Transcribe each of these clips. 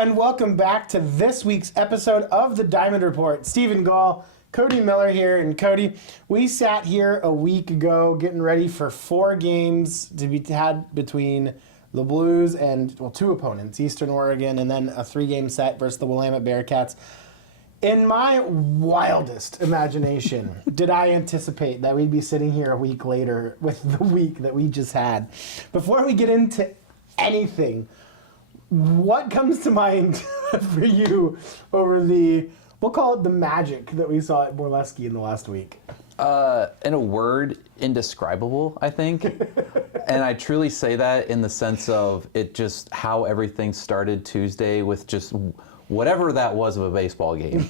and welcome back to this week's episode of the Diamond Report. Stephen Gall, Cody Miller here, and Cody, we sat here a week ago getting ready for 4 games to be had between the Blues and, 2 opponents, Eastern Oregon, and then a 3-game set versus the Willamette Bearcats. In my wildest imagination, did I anticipate that we'd be sitting here a week later with the week that we just had. Before we get into anything, what comes to mind for you over we'll call it the magic that we saw at Borleski in the last week? In a word, indescribable, I think. And I truly say that in the sense of it just how everything started Tuesday with just whatever that was of a baseball game.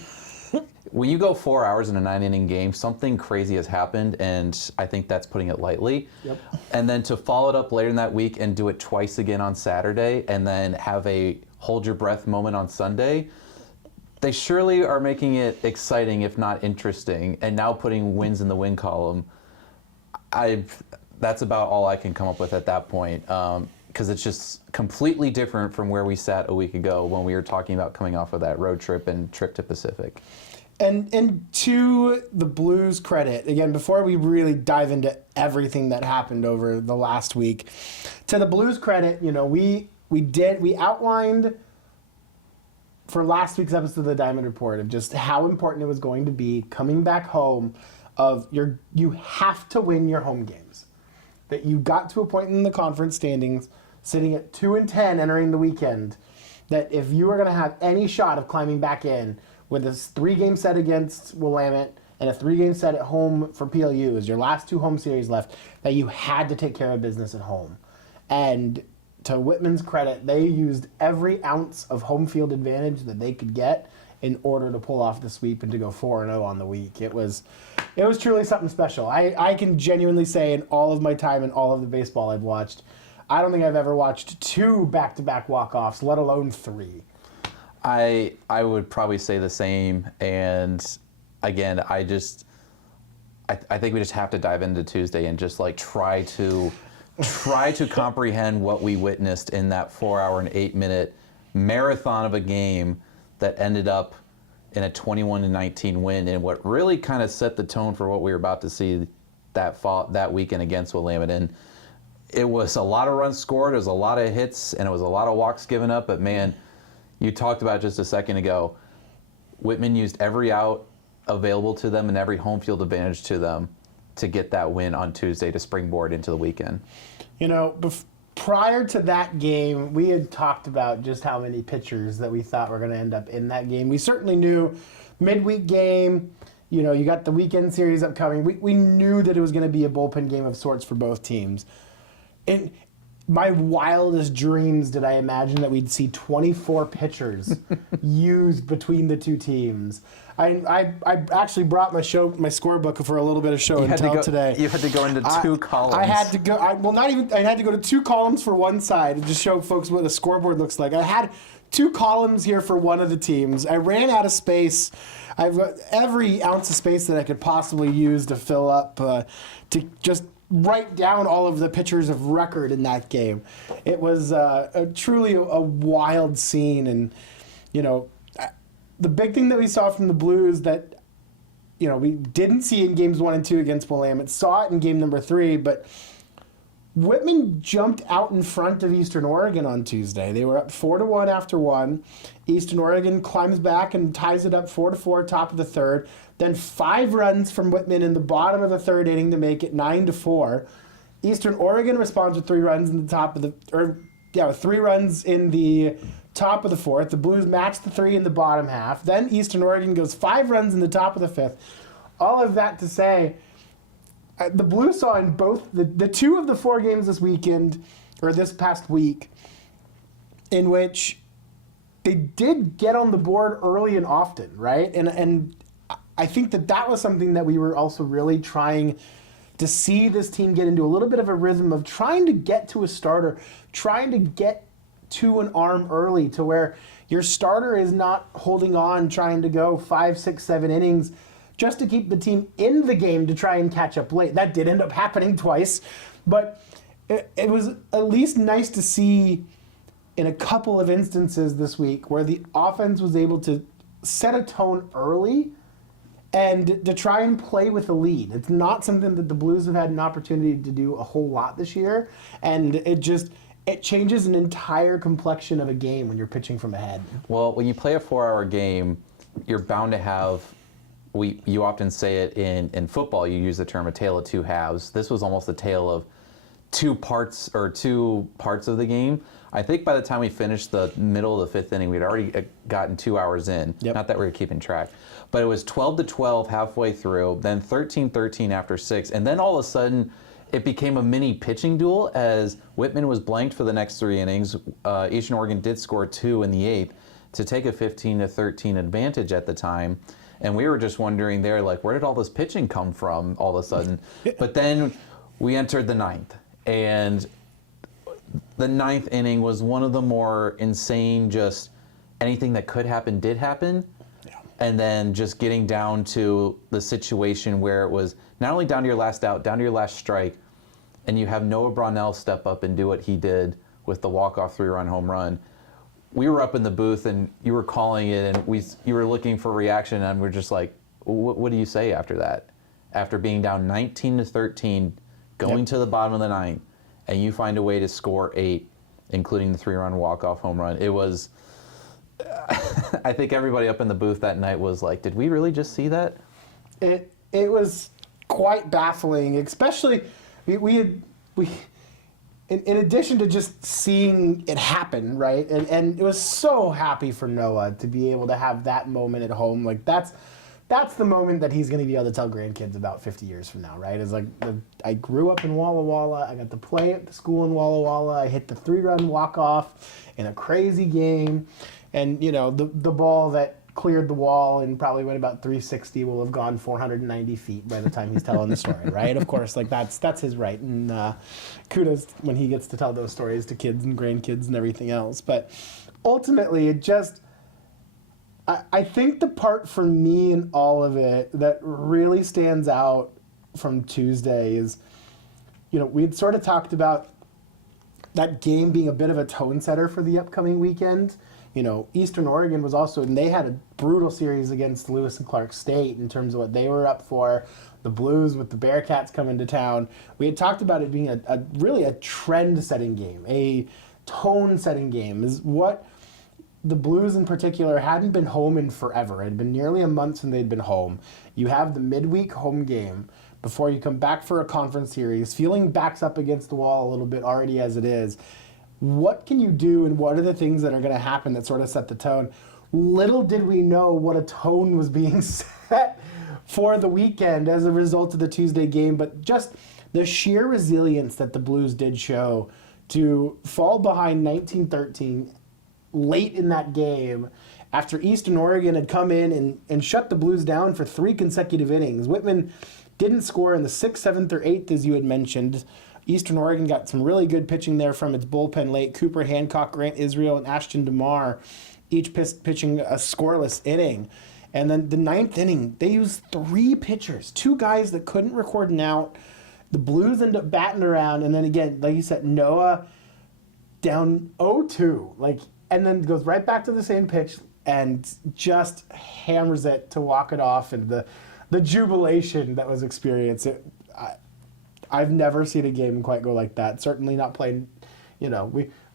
When you go 4 hours in a 9-inning game, something crazy has happened, and I think that's putting it lightly. Yep. And then to follow it up later in that week and do it twice again on Saturday, and then have a hold your breath moment on Sunday, they surely are making it exciting, if not interesting, and now putting wins in the win column. That's about all I can come up with at that point, because it's just completely different from where we sat a week ago when we were talking about coming off of that road trip and trip to Pacific. And to the Blues' credit, again, before we really dive into everything that happened over the last week, to the Blues' credit, we outlined for last week's episode of the Diamond Report of just how important it was going to be coming back home of you have to win your home games. That you got to a point in the conference standings sitting at 2-10 entering the weekend, that if you were going to have any shot of climbing back in with a 3-game set against Willamette and a 3-game set at home for PLU as your last 2 home series left, that you had to take care of business at home. And to Whitman's credit, they used every ounce of home field advantage that they could get in order to pull off the sweep and to go 4-0 on the week. It was truly something special. I can genuinely say in all of my time and all of the baseball I've watched, I don't think I've ever watched 2 back-to-back walk-offs, let alone 3. I would probably say the same, and again, I think we just have to dive into Tuesday and just try to comprehend what we witnessed in that 4-hour and 8-minute marathon of a game that ended up in a 21-19 win, and what really kind of set the tone for what we were about to see that weekend against Willamette. And it was a lot of runs scored, it was a lot of hits, and it was a lot of walks given up, but man, you talked about just a second ago, Whitman used every out available to them and every home field advantage to them to get that win on Tuesday to springboard into the weekend. Prior to that game, we had talked about just how many pitchers that we thought were going to end up in that game. We certainly knew midweek game, you got the weekend series upcoming. We knew that it was going to be a bullpen game of sorts for both teams. And my wildest dreams did I imagine that we'd see 24 pitchers used between the 2 teams. I actually brought my scorebook for a little bit of show and tell today. You had to go into 2 columns. I had to go. I had to go to 2 columns for one side and just show folks what the scoreboard looks like. I had 2 columns here for one of the teams. I ran out of space. I've got every ounce of space that I could possibly use to fill up to just write down all of the pitchers of record in that game. It was truly a wild scene, and the big thing that we saw from the Blues that we didn't see in games 1 and 2 against Willamette, saw it in game number 3, but Whitman jumped out in front of Eastern Oregon on Tuesday. They were up 4-1 after 1. Eastern Oregon climbs back and ties it up 4-4 top of the 3rd. Then 5 runs from Whitman in the bottom of the 3rd inning to make it 9-4. Eastern Oregon responds with 3 runs in the 3 runs in the top of the 4th. The Blues match the 3 in the bottom half. Then Eastern Oregon goes 5 runs in the top of the 5th. All of that to say, the Blues saw in both the 2 of the 4 games this weekend, or this past week, in which they did get on the board early and often, right? And I think that was something that we were also really trying to see this team get into a little bit of a rhythm of trying to get to a starter, trying to get to an arm early to where your starter is not holding on, trying to go 5, 6, 7 innings just to keep the team in the game to try and catch up late. That did end up happening twice, but it was at least nice to see in a couple of instances this week where the offense was able to set a tone early and to try and play with a lead. It's not something that the Blues have had an opportunity to do a whole lot this year, and it changes an entire complexion of a game when you're pitching from ahead. Well, when you play a 4-hour game, you're bound to have, you often say it in football, you use the term a tale of two halves. This was almost a tale of two parts of the game. I think by the time we finished the middle of the 5th inning, we'd already gotten 2 hours in. Yep. Not that we were keeping track. But it was 12-12 halfway through, then 13-13 after 6, and then all of a sudden it became a mini pitching duel as Whitman was blanked for the next 3 innings. Eastern Oregon did score 2 in the 8th to take a 15-13 advantage at the time. And we were just wondering there, like, where did all this pitching come from all of a sudden? But then we entered the 9th, and the 9th inning was one of the more insane, just anything that could happen did happen. Yeah. And then just getting down to the situation where it was not only down to your last out, down to your last strike, and you have Noah Braunell step up and do what he did with the walk-off 3-run home run. We were up in the booth and you were calling it, and you were looking for reaction, and we're just like, what do you say after that? After being down 19-13, going to the bottom of the 9th, and you find a way to score 8, including the 3-run walk-off home run. It was, I think everybody up in the booth that night was like, did we really just see that? It was quite baffling, especially in addition to just seeing it happen, right? And it was so happy for Noah to be able to have that moment at home. Like that's the moment that he's going to be able to tell grandkids about 50 years from now, right? It's like, I grew up in Walla Walla. I got to play at the school in Walla Walla. I hit the 3-run walk-off in a crazy game. And, you know, the ball that cleared the wall and probably went about 360 will have gone 490 feet by the time he's telling the story, right? Of course, like that's his right. And kudos when he gets to tell those stories to kids and grandkids and everything else. But ultimately, it just... I think the part for me in all of it that really stands out from Tuesday is, you know, we had sort of talked about that game being a bit of a tone setter for the upcoming weekend. You know, Eastern Oregon was also, and they had a brutal series against Lewis and Clark State in terms of what they were up for. The Blues with the Bearcats coming to town. We had talked about it being really a trend-setting game, a tone-setting game, is what the Blues in particular hadn't been home in forever. It had been nearly a month since they'd been home. You have the midweek home game before you come back for a conference series, feeling backs up against the wall a little bit already as it is. What can you do, and what are the things that are going to happen that sort of set the tone? Little did we know what a tone was being set for the weekend as a result of the Tuesday game, but just the sheer resilience that the Blues did show to fall behind 19-13 late in that game after Eastern Oregon had come in and shut the Blues down for 3 consecutive innings. Whitman didn't score in the 6th, 7th, or 8th, as you had mentioned. Eastern Oregon got some really good pitching there from its bullpen late. Cooper Hancock, Grant Israel, and Ashton DeMar each pitching a scoreless inning. And then the 9th inning, they used 3 pitchers, 2 guys that couldn't record an out. The Blues end up batting around, and then again, like you said, Noah down 0-2. And then goes right back to the same pitch and just hammers it to walk it off. And the jubilation that was experienced, I've never seen a game quite go like that. Certainly not playing,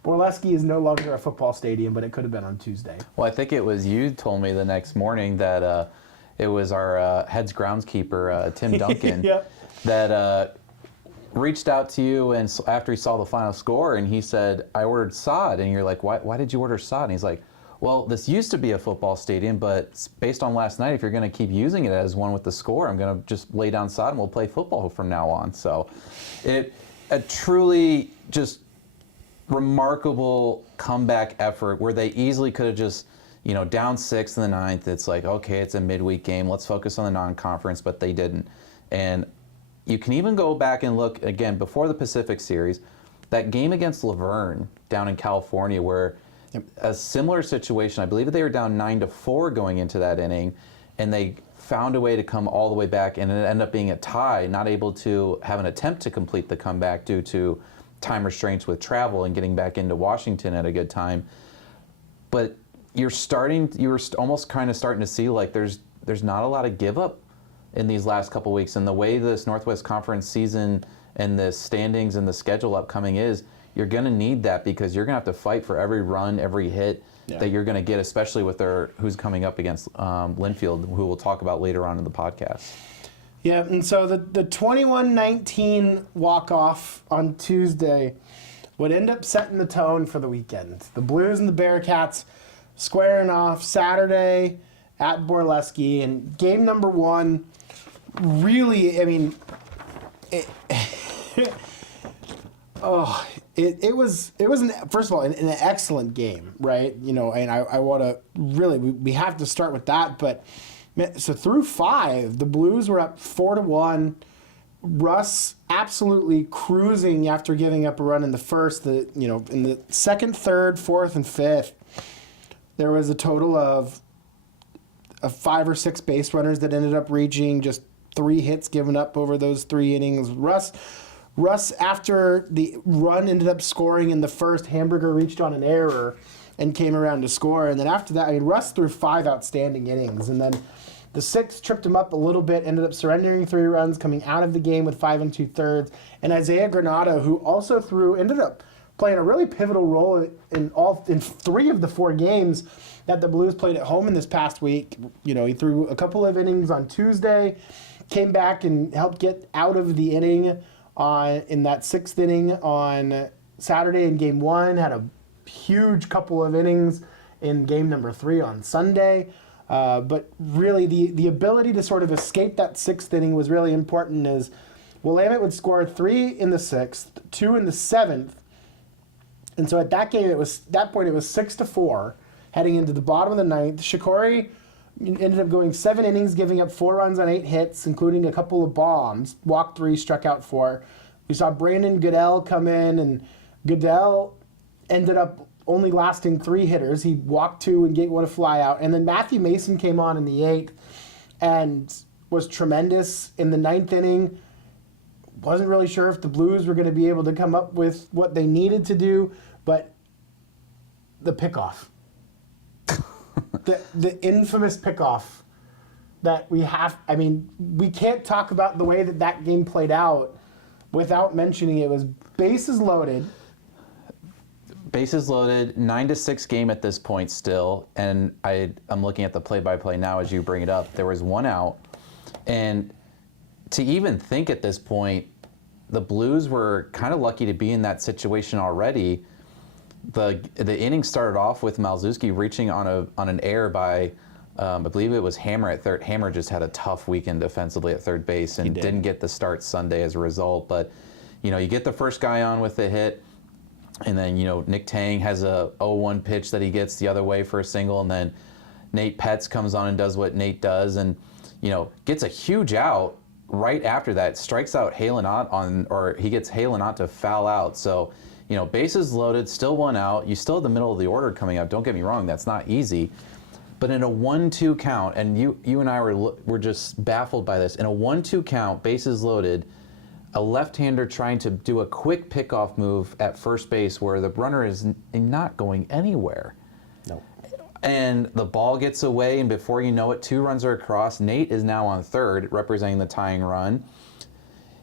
Borleski is no longer a football stadium, but it could have been on Tuesday. Well, I think it was you told me the next morning that it was our heads groundskeeper, Tim Duncan, Yep. that reached out to you and after he saw the final score, and he said, I ordered sod. And you're like, why did you order sod? And he's like, well, this used to be a football stadium, but based on last night, if you're going to keep using it as one with the score, I'm going to just lay down sod and we'll play football from now on. So a truly just remarkable comeback effort where they easily could have just, down 6 in the 9th. It's like, okay, it's a midweek game. Let's focus on the non-conference, but they didn't. And you can even go back and look, again, before the Pacific Series, that game against Laverne down in California where a similar situation, I believe they were down 9-4 going into that inning, and they found a way to come all the way back, and it ended up being a tie, not able to have an attempt to complete the comeback due to time restraints with travel and getting back into Washington at a good time. But you're almost kind of starting to see like there's not a lot of give up in these last couple weeks. And the way this Northwest Conference season and the standings and the schedule upcoming is, you're going to need that because you're going to have to fight for every run, every hit that you're going to get, especially with who's coming up against Linfield, who we'll talk about later on in the podcast. Yeah, and so the 21-19 walk-off on Tuesday would end up setting the tone for the weekend. The Blues and the Bearcats squaring off Saturday at Borleski, and game number one, really, I mean, it was first of all an excellent game, right? You know, and I want to really we have to start with that. But so through 5, the Blues were up 4-1. Russ absolutely cruising after giving up a run in the first. In the second, third, fourth, and fifth, there was a total of 5 or 6 base runners that ended up reaching, just 3 hits given up over those 3 innings. Russ, after the run ended up scoring in the first, Hamburger reached on an error and came around to score. And then after that, I mean, Russ threw 5 outstanding innings. And then the 6th tripped him up a little bit, ended up surrendering 3 runs, coming out of the game with 5 2/3. And Isaiah Granado, who also ended up playing a really pivotal role in 3 of the 4 games that the Blues played at home in this past week. You know, he threw a couple of innings on Tuesday, came back and helped get out of the inning in that 6th inning on Saturday in game 1, had a huge couple of innings in game number 3 on Sunday. But really the ability to sort of escape that 6th inning was really important, as Willamette would score 3 in the 6th, 2 in the 7th. And so at that point it was 6-4 heading into the bottom of the 9th. Shikori ended up going 7 innings, giving up 4 runs on 8 hits, including a couple of bombs. Walked 3, struck out 4. We saw Brandon Goodell come in, and Goodell ended up only lasting 3 hitters. He walked 2 and gave 1 a fly out. And then Matthew Mason came on in the 8th and was tremendous in the 9th inning. Wasn't really sure if the Blues were going to be able to come up with what they needed to do, but the pickoff. The infamous pickoff that we have. I mean, we can't talk about the way that game played out without mentioning it was bases loaded. Bases loaded, 9-6 game at this point still, and I'm looking at the play-by-play now as you bring it up. There was 1 out, and to even think at this point, the Blues were kind of lucky to be in that situation already. The inning started off with Malzewski reaching on an error by, I believe it was Hammer at third. Hammer just had a tough weekend defensively at third base and didn't get the start Sunday as a result. But, you know, you get the first guy on with the hit, and then, you know, Nick Tang has a 0-1 pitch that he gets the other way for a single, and then Nate Petz comes on and does what Nate does and, you know, gets a huge out right after that, strikes out Halen or he gets Halen out to foul out. So, you know, bases loaded, still 1 out. You still have the middle of the order coming up. Don't get me wrong, that's not easy. But in a 1-2 count, and you and I were just baffled by this. In a 1-2 count, bases loaded, a left-hander trying to do a quick pickoff move at first base where the runner is not going anywhere. No. And the ball gets away, and before you know it, 2 runs are across. Nate is now on third, representing the tying run.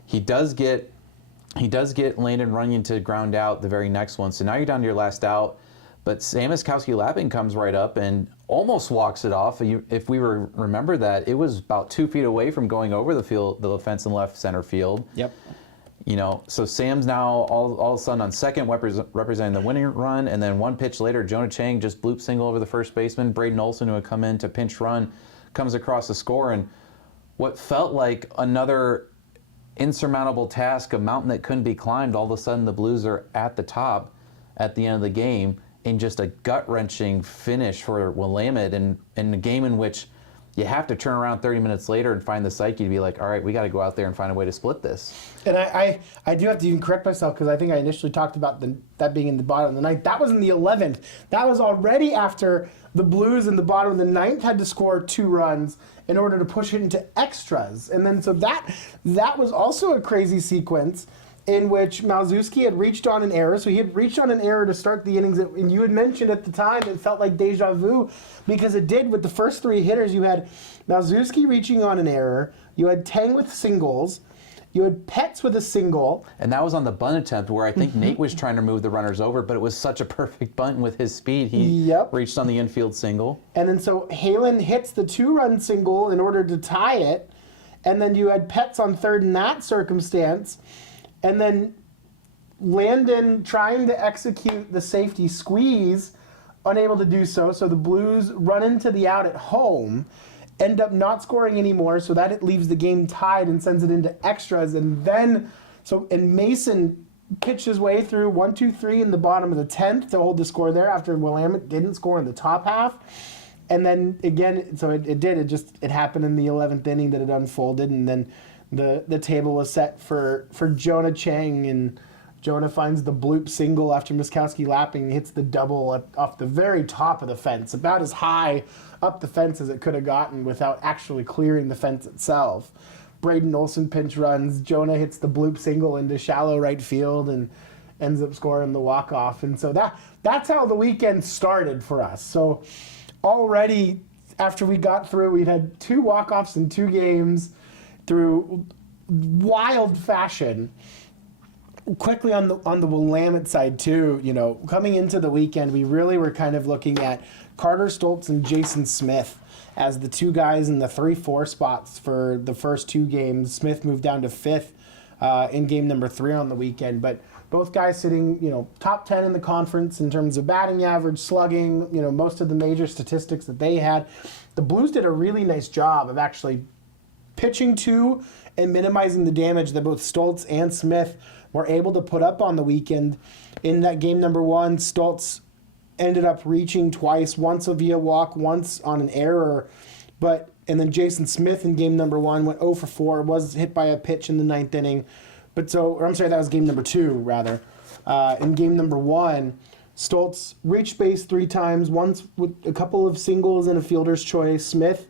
He does get Landon Runyon to ground out the very next one. So now you're down to your last out. But Samuskowski-Lappin comes right up and almost walks it off. If we remember that, it was about 2 feet away from going over the fence in left center field. Yep. You know, so Sam's now all of a sudden on second, representing the winning run, and then 1 pitch later, Jonah Chang just bloop single over the first baseman. Braden Olson, who had come in to pinch run, comes across the score, and what felt like another insurmountable task, a mountain that couldn't be climbed, all of a sudden the Blues are at the top at the end of the game in just a gut-wrenching finish for Willamette, and in a game in which you have to turn around 30 minutes later and find the psyche to be like, all right, we got to go out there and find a way to split this. And I do have to even correct myself, because I think I initially talked about that being in the bottom of the 9th. That was in the 11th. That was already after the Blues in the bottom of the 9th had to score 2 runs in order to push it into extras. And then so that was also a crazy sequence. in which Malzewski had reached on an error. So he had reached on an error to start the innings. And you had mentioned at the time it felt like deja vu because it did with the first three hitters. You had Malzewski reaching on an error. You had Tang with singles. You had Petz with a single. And that was on the bunt attempt where I think Nate was trying to move the runners over, but it was such a perfect bunt with his speed. He reached on the infield single. And then so Halen hits the 2-run single in order to tie it. And then you had Petz on third in that circumstance. And then Landon trying to execute the safety squeeze, unable to do so. So the Blues run into the out at home, end up not scoring anymore. So that it leaves the game tied and sends it into extras. And then, Mason pitched his way through 1, 2, 3 in the bottom of the 10th to hold the score there after Willamette didn't score in the top half. And then again, so it happened in the 11th inning that it unfolded. And then the table was set for Jonah Chang, and Jonah finds the bloop single after Miskowski lapping, hits the double off the very top of the fence, about as high up the fence as it could have gotten without actually clearing the fence itself. Braden Olsen pinch runs, Jonah hits the bloop single into shallow right field and ends up scoring the walk-off. And so that's how the weekend started for us. So already after we got through, we'd had 2 walk-offs in 2 games, through wild fashion. Quickly on the Willamette side too, coming into the weekend, we really were kind of looking at Carter Stoltz and Jason Smith as the 2 guys in the 3-4 spots for the first 2 games. Smith moved down to 5th in game number 3 on the weekend, but both guys sitting, top 10 in the conference in terms of batting average, slugging, most of the major statistics that they had. The Blues did a really nice job of actually pitching to and minimizing the damage that both Stoltz and Smith were able to put up on the weekend. In that game number 1, Stoltz ended up reaching twice, once via walk, once on an error. And then Jason Smith in game number 1 went 0 for 4, was hit by a pitch in the 9th inning. That was game number 2, rather. In game number 1, Stoltz reached base 3 times, once with a couple of singles and a fielder's choice. Smith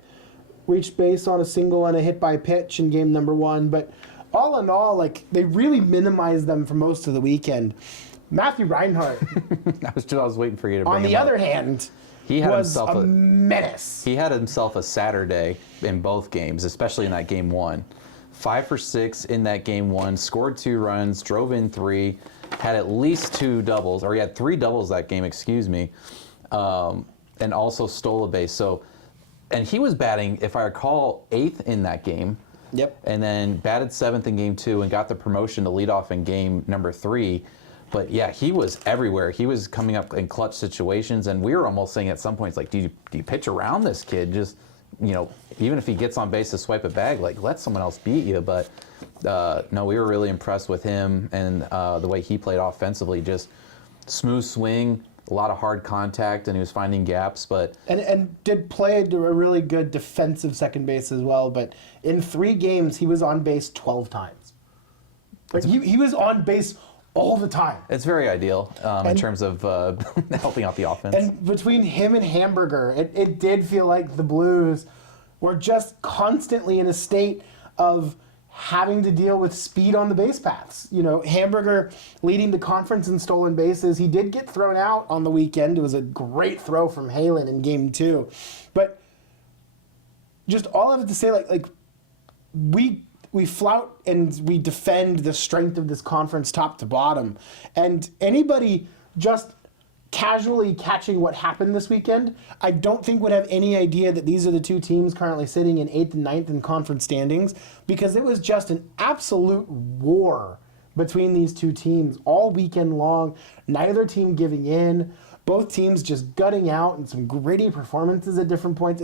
reached base on a single and a hit by pitch in game number 1. But all in all, they really minimized them for most of the weekend. Matthew Reinhart, I was waiting for you to bring on the other hand, was a menace. He had himself a Saturday in both games, especially in that game 1. 5 for 6 in that game 1, scored 2 runs, drove in 3, had at least 2 doubles, or he had 3 doubles that game, and also stole a base. And he was batting, if I recall, 8th in that game. Yep. And then batted 7th in game 2 and got the promotion to lead off in game number 3. But yeah, he was everywhere. He was coming up in clutch situations, and we were almost saying at some points, do you pitch around this kid? Just, even if he gets on base to swipe a bag, let someone else beat you. But no, we were really impressed with him and the way he played offensively. Just smooth swing, a lot of hard contact, and he was finding gaps. But and did play a really good defensive second base as well. But in 3 games, he was on base 12 times. He was on base all the time. It's very ideal in terms of helping out the offense. And between him and Hamburger, it did feel like the Blues were just constantly in a state of having to deal with speed on the base paths. Hamburger leading the conference in stolen bases. He did get thrown out on the weekend. It was a great throw from Halen in game 2. But just all of it to say, we flout and we defend the strength of this conference top to bottom. And anybody just casually catching what happened this weekend, I don't think would have any idea that these are the 2 teams currently sitting in 8th and 9th in conference standings, because it was just an absolute war between these 2 teams all weekend long. Neither team giving in, both teams just gutting out and some gritty performances at different points.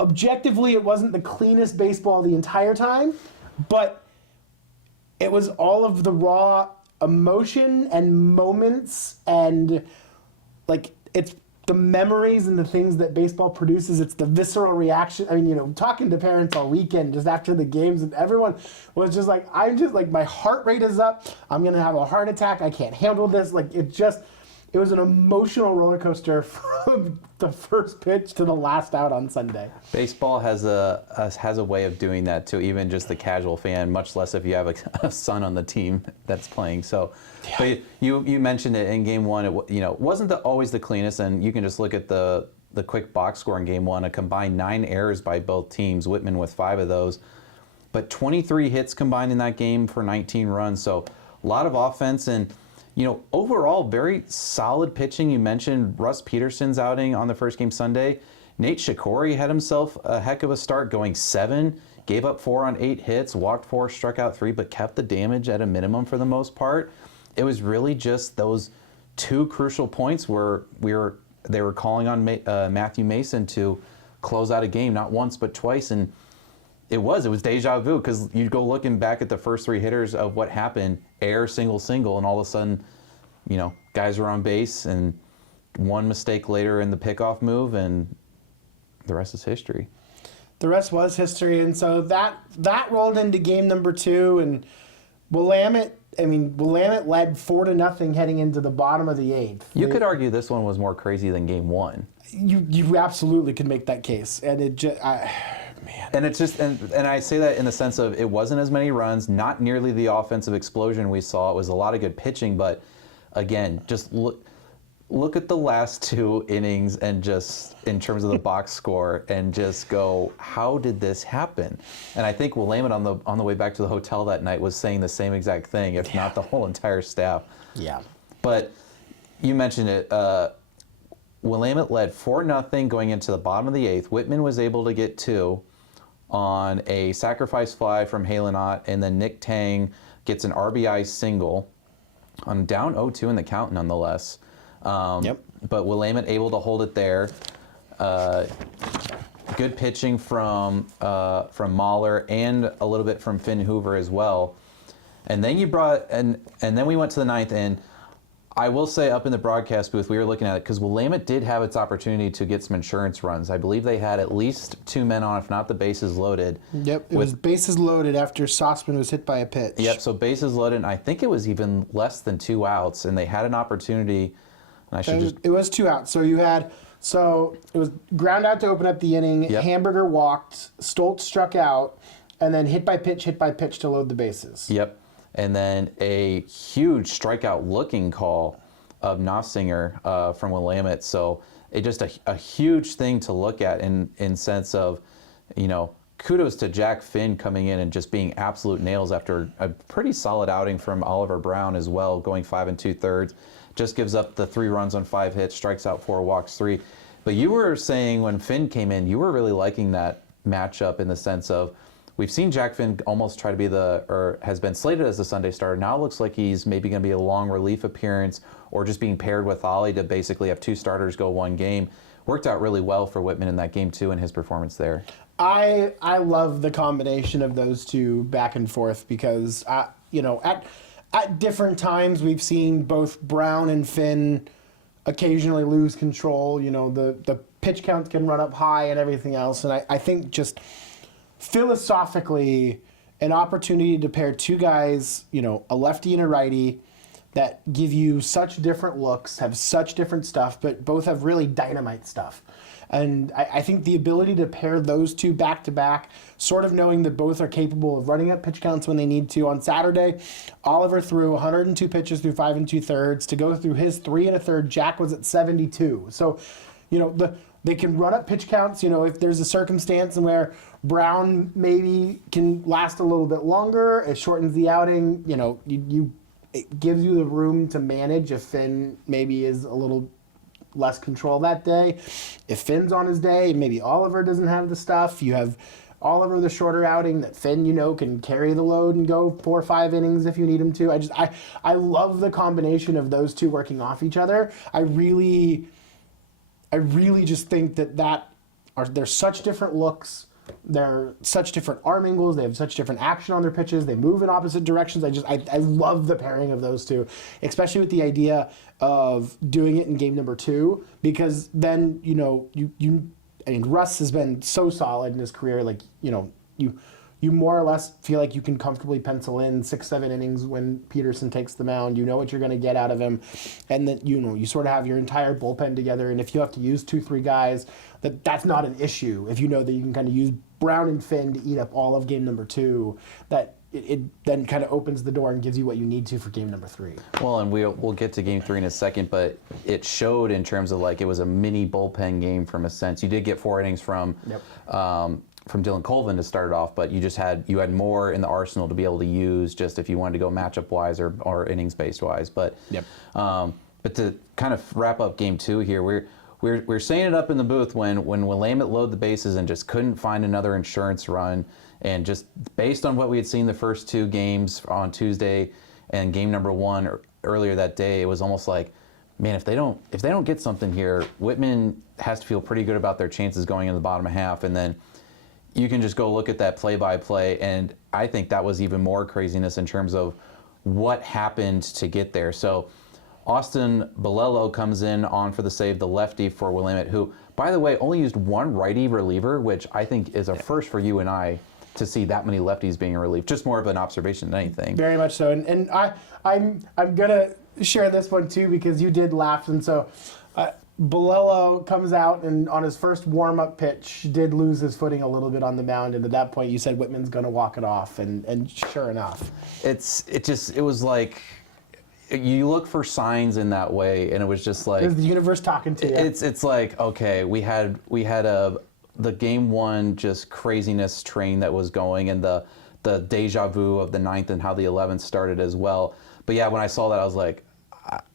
Objectively, it wasn't the cleanest baseball the entire time, but it was all of the raw emotion and moments and it's the memories and the things that baseball produces. It's the visceral reaction. Talking to parents all weekend just after the games, and everyone was just my heart rate is up. I'm going to have a heart attack. I can't handle this. it was an emotional roller coaster from the first pitch to the last out on Sunday. Baseball has a way of doing that to even just the casual fan, much less if you have a son on the team that's playing. So, but you mentioned it in game one. It wasn't always the cleanest, and you can just look at the quick box score in game one. A combined 9 errors by both teams. Whitman with 5 of those, but 23 hits combined in that game for 19 runs. So a lot of offense and. Overall, very solid pitching. You mentioned Russ Peterson's outing on the first game Sunday. Nate Shikori had himself a heck of a start, going 7, gave up 4 on 8 hits, walked 4, struck out 3, but kept the damage at a minimum for the most part. It was really just those 2 crucial points where they were calling on Matthew Mason to close out a game, not once but twice, and it was deja vu, because you go looking back at the first 3 hitters of what happened, air, single, and all of a sudden, guys were on base, and one mistake later in the pickoff move, and the rest is history. The rest was history, and so that rolled into game number 2, and Willamette led 4-0 heading into the bottom of the 8th. You could argue this one was more crazy than game 1. You absolutely could make that case, and it just. Man. And it's just, and I say that in the sense of it wasn't as many runs, not nearly the offensive explosion we saw. It was a lot of good pitching, but again, just look at the last 2 innings and just in terms of the box score and just go, how did this happen? And I think Willamette on the way back to the hotel that night was saying the same exact thing, if not the whole entire staff. Yeah. But you mentioned it. Willamette led 4-0 going into the bottom of the 8th. Whitman was able to get 2 on a sacrifice fly from Halenot, and then Nick Tang gets an RBI single. I'm down 0-2 in the count nonetheless. Yep. But Willamette able to hold it there. Good pitching from Mahler and a little bit from Finn Hoover as well. And then and then we went to the 9th, and I will say up in the broadcast booth, we were looking at it because Willamette did have its opportunity to get some insurance runs. I believe they had at least 2 men on, if not the bases loaded. Yep, it was bases loaded after Sauceman was hit by a pitch. Yep, so bases loaded, and I think it was even less than 2 outs, and they had an opportunity. And it was 2 outs. So it was ground out to open up the inning. Yep. Hamburger walked, Stoltz struck out, and then hit by pitch to load the bases. Yep. And then a huge strikeout-looking call of Nossinger from Willamette. So it just a huge thing to look at in sense of, kudos to Jack Finn coming in and just being absolute nails after a pretty solid outing from Oliver Brown as well, going 5 2/3. Just gives up the 3 runs on 5 hits, strikes out 4, walks 3. But you were saying when Finn came in, you were really liking that matchup in the sense of, we've seen Jack Finn almost try to be has been slated as the Sunday starter. Now it looks like he's maybe going to be a long relief appearance or just being paired with Ollie to basically have 2 starters go 1 game. Worked out really well for Whitman in that game too, and his performance there. I love the combination of those 2 back and forth because, at different times we've seen both Brown and Finn occasionally lose control. The pitch counts can run up high and everything else. And I think just philosophically, an opportunity to pair 2 guys, a lefty and a righty, that give you such different looks, have such different stuff, but both have really dynamite stuff. And I think the ability to pair those 2 back to back, sort of knowing that both are capable of running up pitch counts when they need to. On Saturday, Oliver threw 102 pitches through 5 2/3. To go through his 3 1/3, Jack was at 72. So, they can run up pitch counts, if there's a circumstance in where Brown maybe can last a little bit longer, it shortens the outing, it gives you the room to manage if Finn maybe is a little less control that day. If Finn's on his day, maybe Oliver doesn't have the stuff. You have Oliver the shorter outing that Finn, can carry the load and go 4 or 5 innings if you need him to. I love the combination of those 2 working off each other. I really just think they're such different looks. They're such different arm angles. They have such different action on their pitches. They move in opposite directions. I love the pairing of those 2, especially with the idea of doing it in game number 2, because then, Russ has been so solid in his career. You you more or less feel like you can comfortably pencil in 6, 7 innings when Peterson takes the mound. You know what you're going to get out of him, and that you sort of have your entire bullpen together. And if you have to use 2, 3 guys, that's not an issue. If you know that you can kind of use Brown and Finn to eat up all of game number 2, that it then kind of opens the door and gives you what you need to for game number 3. Well, and we'll get to game 3 in a second, but it showed in terms of like it was a mini bullpen game from a sense. You did get 4 innings from Dylan Colvin to start it off, but you had more in the arsenal to be able to use just if you wanted to go matchup wise or innings based wise. But to kind of wrap up game 2 here, we're saying it up in the booth when Willamette loaded the bases and just couldn't find another insurance run, and just based on what we had seen the first 2 games on Tuesday and game number 1 earlier that day, it was almost like, man, if they don't get something here, Whitman has to feel pretty good about their chances going in the bottom half. And then you can just go look at that play-by-play, and I think that was even more craziness in terms of what happened to get there. So Austin Bolello comes in on for the save, the lefty for Willamette, who, by the way, only used 1 righty reliever, which I think is a first for you and I to see that many lefties being relieved. Just more of an observation than anything. Very much so, and I'm gonna share this one too because you did laugh, and so. Bolello comes out and on his first warm-up pitch did lose his footing a little bit on the mound, and at that point you said Whitman's going to walk it off, and sure enough. It was like you look for signs in that way, and it was just like it was the universe talking to you. It's like, okay, we had the game 1 just craziness train that was going, and the deja vu of the 9th and how the 11th started as well. But yeah, when I saw that, I was like,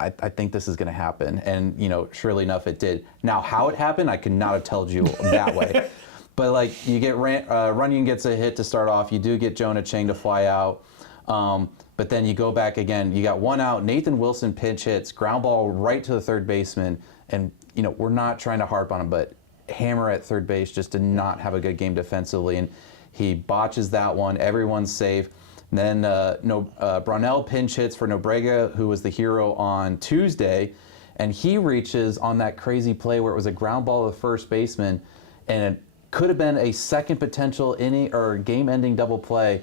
I think this is going to happen, and surely enough, it did. Now, how it happened, I could not have told you that way. But like, you get Runyon gets a hit to start off. You do get Jonah Chang to fly out, but then you go back again. You got 1 out. Nathan Wilson pinch hits, ground ball right to the third baseman, and we're not trying to harp on him, but Hammer at third base just did not have a good game defensively, and he botches that one. Everyone's safe. Then Brownell pinch hits for Nobrega, who was the hero on Tuesday, and he reaches on that crazy play where it was a ground ball to the first baseman, and it could have been a second potential inning or game-ending double play,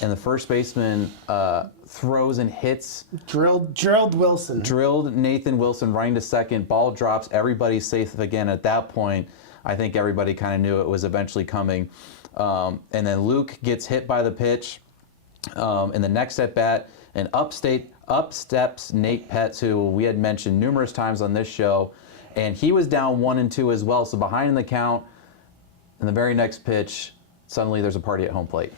and the first baseman throws and hits. Drilled Nathan Wilson right into second. Ball drops. Everybody's safe again. At that point, I think everybody kind of knew it was eventually coming. And then Luke gets hit by the pitch. In the next at bat, and up steps Nate Petz, who we had mentioned numerous times on this show, and he was down 1-2 as well. So behind in the count, in the very next pitch, suddenly there's a party at home plate.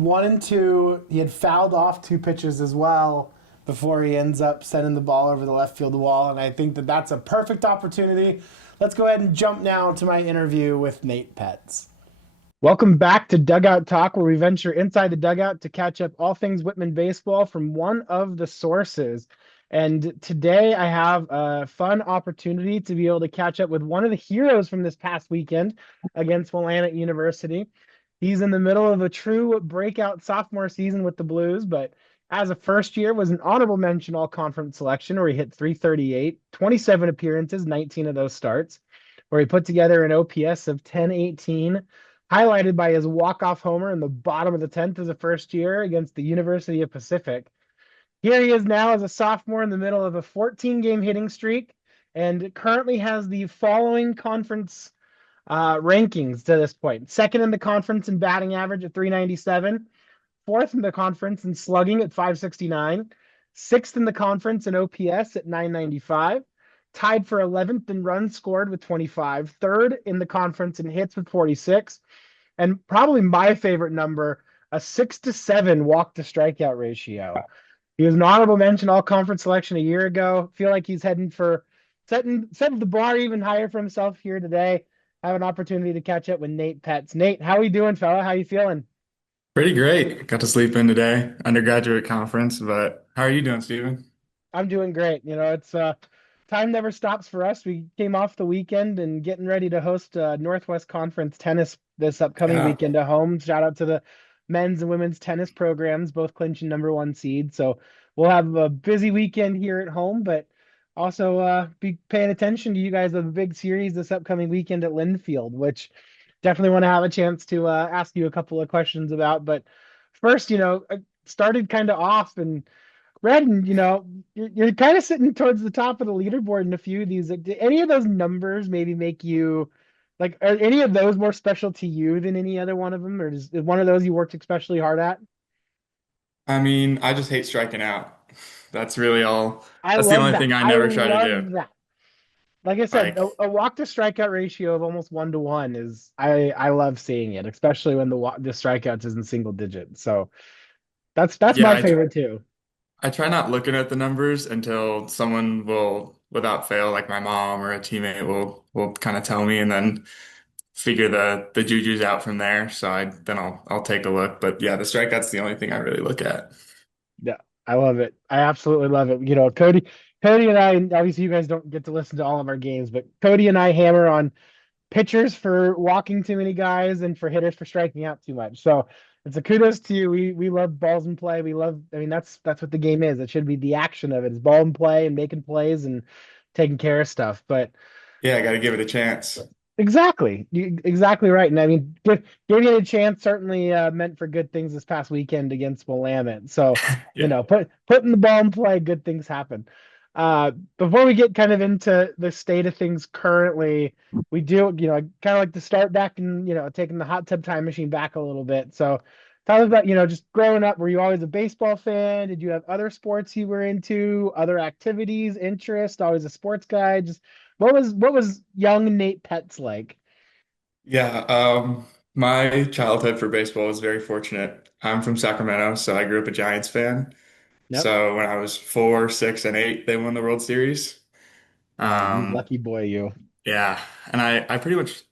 1-2. He had fouled off 2 pitches as well before he ends up sending the ball over the left field wall, and I think that's a perfect opportunity. Let's go ahead and jump now to my interview with Nate Petz. Welcome back to Dugout Talk, where we venture inside the dugout to catch up all things Whitman baseball from one of the sources. And today I have a fun opportunity to be able to catch up with one of the heroes from this past weekend against Willamette University. He's in the middle of a true breakout sophomore season with the Blues, but as a first year was an honorable mention all-conference selection where he hit .338, 27 appearances, 19 of those starts, where he put together an OPS of 1018, highlighted by his walk-off homer in the bottom of the 10th as a first year against the University of Pacific. Here he is now as a sophomore in the middle of a 14-game hitting streak, and currently has the following conference rankings to this point. Second in the conference in batting average at .397, fourth in the conference in slugging at .569, sixth in the conference in OPS at .995, tied for 11th in runs scored with 25, third in the conference in hits with 46, and probably my favorite number, a 6-7 walk to strikeout ratio. He was an honorable mention all conference selection a year ago. Feel like he's heading for setting the bar even higher for himself here today. I have an opportunity to catch up with Nate Petz. Nate, how are you doing, fella? How you feeling? Pretty great. Got to sleep in today, undergraduate conference, but how are you doing, Steven? I'm doing great. It's time never stops for us. We came off the weekend and getting ready to host Northwest Conference tennis this upcoming weekend at home. Shout out to the men's and women's tennis programs, both clinching #1 seed. So we'll have a busy weekend here at home, but also be paying attention to you guys of a big series this upcoming weekend at Linfield, which definitely want to have a chance to ask you a couple of questions about. But first, I started kind of off and Red, and you're kind of sitting towards the top of the leaderboard in a few of these. Did any of those numbers maybe make you like? Are any of those more special to you than any other one of them, or is one of those you worked especially hard at? I mean, I just hate striking out. That's really all. I That's the love only that. thing I I never try to do. love that. Like I said, Like, a walk to strikeout ratio of almost 1 to 1 is I love seeing it, especially when the strikeouts is in single digits. So that's yeah, my favorite too. I try not looking at the numbers until someone will, without fail, like my mom or a teammate will kind of tell me, and then figure the juju's out from there. So I'll take a look. But yeah, the strikeout's the only thing I really look at. Yeah, I love it. I absolutely love it. Cody and I, and obviously you guys don't get to listen to all of our games, but Cody and I hammer on pitchers for walking too many guys and for hitters for striking out too much. So it's a kudos to you. We love balls in play. We love, I mean, that's what the game is. It should be the action of it. It's ball in play and making plays and taking care of stuff. But Yeah, I got to give it a chance. exactly. Exactly right. And I mean, giving it a chance certainly meant for good things this past weekend against Willamette. So, Yeah. putting the ball in play, good things happen. Before we get kind of into the state of things currently, we do, I kind of like to start back and, taking the hot tub time machine back a little bit. So tell us about, just growing up, were you always a baseball fan? Did you have other sports you were into, other activities, interest, always a sports guy? Just what was young Nate Petz like? Yeah, my childhood for baseball was very fortunate. I'm from Sacramento, so I grew up a Giants fan. Yep. So when I was 4, 6, and 8, they won the World Series. Oh, you Um, lucky boy, you. yeah, and I pretty much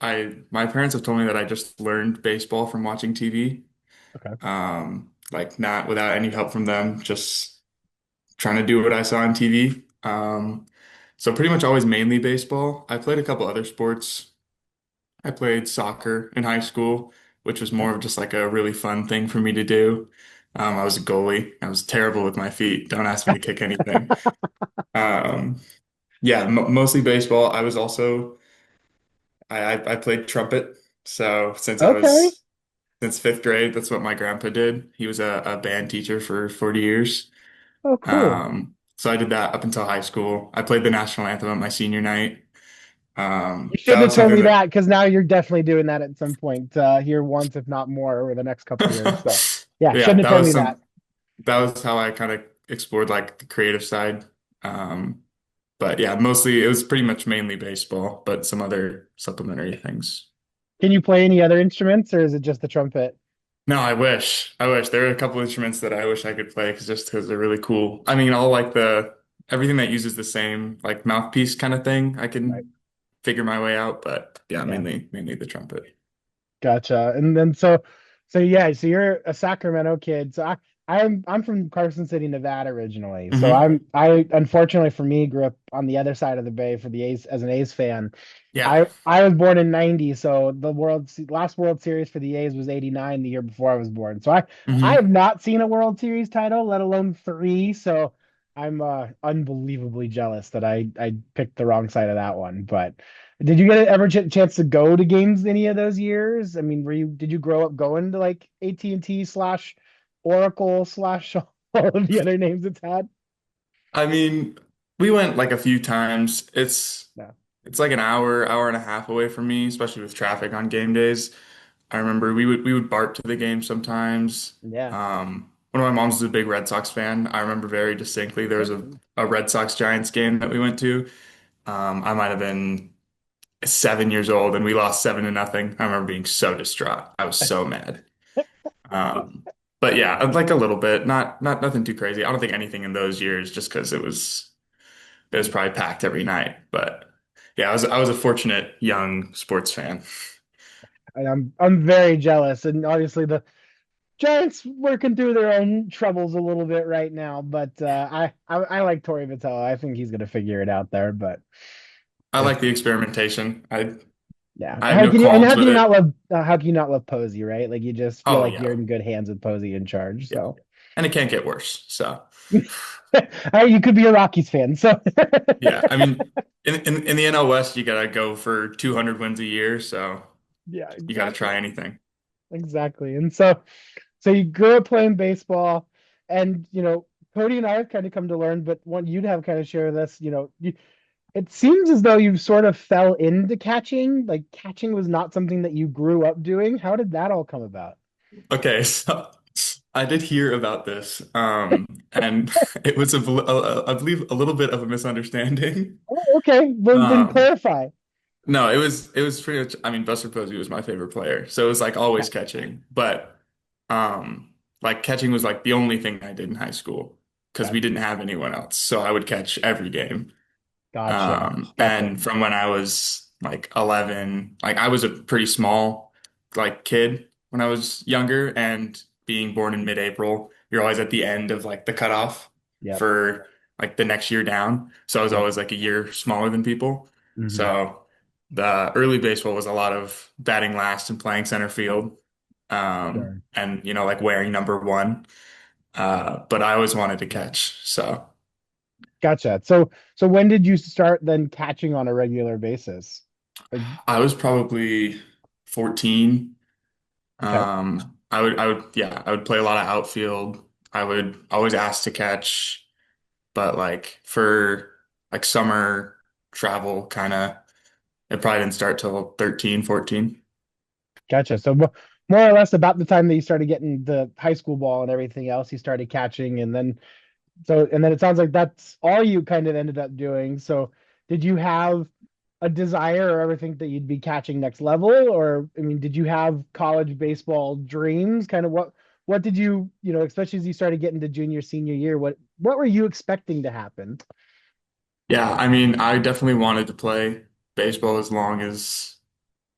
my parents have told me that I just learned baseball from watching TV. Okay. Like not without any help from them, just trying to do what I saw on TV. So pretty much always mainly baseball. I played a couple other sports. I played soccer in high school, which was Yep. more of just like a really fun thing for me to do. I was a goalie. I was terrible with my feet. Don't ask me to kick anything. Um, yeah, m mostly baseball. I was also I played trumpet. So Okay. since fifth grade, that's what my grandpa did. He was a band teacher for 40 years. Oh, cool. So I did that up until high school. I played the national anthem at my senior night. You That shouldn't have was told something me that that because now you're definitely doing that at some point here once, if not more, over the next couple of years. So yeah, yeah, shouldn't have told me that. that was how I kind of explored like the creative side. Um, but yeah, mostly it was pretty much mainly baseball, but some other supplementary things. Can you play any other instruments or is it just the trumpet? No, I wish. I wish. There are a couple instruments that I wish I could play because they're really cool. I mean, all like the everything that uses the same like mouthpiece kind of thing, I Right. can figure my way out, but yeah, Yeah. mainly the trumpet. Gotcha. And then so yeah, so you're a Sacramento kid. So I'm from Carson City, Nevada originally. So Hmm. I unfortunately for me grew up on the other side of the bay for the A's as an A's fan. Yeah. I was born in 90, so the last World Series for the A's was 89 the year before I was born. So I Hmm. have not seen a World Series title, let alone three. So I'm unbelievably jealous that I picked the wrong side of that one. But did you get ever chance to go to games any of those years? I mean, did you grow up going to like AT&T slash Oracle slash all of the other names it's had? I mean, we went like a few times. No. It's like an hour and a half away from me, especially with traffic on game days. I remember we would BART to the game sometimes. Yeah. One of my moms is a big Red Sox fan. I remember very distinctly there was a Red Sox Giants game that we went to. I might have been 7 years old and we lost 7-0. I remember being so distraught. I was so mad. Um, but yeah, like a little bit, not nothing too crazy. I don't think anything in those years, just because it was probably packed every night. But yeah, I was a fortunate young sports fan. And I'm very jealous. And obviously the Giants working through their own troubles a little bit right now, but I like Torrey Vitello. I think he's gonna figure it out there. But I like it's the experimentation. yeah. I have no qualms How can with you not it. love how can you not love Posey, right? Like you just feel Oh like you're yeah, in good hands with Posey in charge. yeah, So and it can't get worse. So you could be a Rockies fan. So yeah, I mean, in the NL West, you gotta go for 200 wins a year. So Yeah, you got to exactly. try anything. Exactly. And so you grew up playing baseball, and Cody and I have kind of come to learn, but want you to have kind of share this. It seems as though you sort of fell into catching. Like catching was not something that you grew up doing. How did that all come about? Okay, so I did hear about this, and it was, I believe, a little bit of a misunderstanding. Oh, okay. Well, then Um, clarify. no, it was pretty much. I mean, Buster Posey was my favorite player, so it was like always Okay. catching. But like catching was like the only thing I did in high school because Okay. we didn't have anyone else, so I would catch every game. Gotcha. Gotcha. And from when I was like 11, like I was a pretty small like kid when I was younger, and being born in mid-April, you're always at the end of like the cutoff Yep. for like the next year down. So I was Yep. always like a year smaller than people. Hmm. So the early baseball was a lot of batting last and playing center field. Sure. And like wearing number one. But I always wanted to catch. So Gotcha. So when did you start then catching on a regular basis? Like, I was probably 14. okay. Yeah, I would play a lot of outfield. I would always ask to catch, but like for like summer travel, kind of, it probably didn't start till 13, 14. Gotcha. So more or less about the time that you started getting the high school ball and everything else, you started catching, and then it sounds like that's all you kind of ended up doing. So did you have a desire or ever think that you'd be catching next level? Or I mean, did you have college baseball dreams? Kind of what did especially as you started getting to junior, senior year, what were you expecting to happen? Yeah, I mean, I definitely wanted to play baseball as long as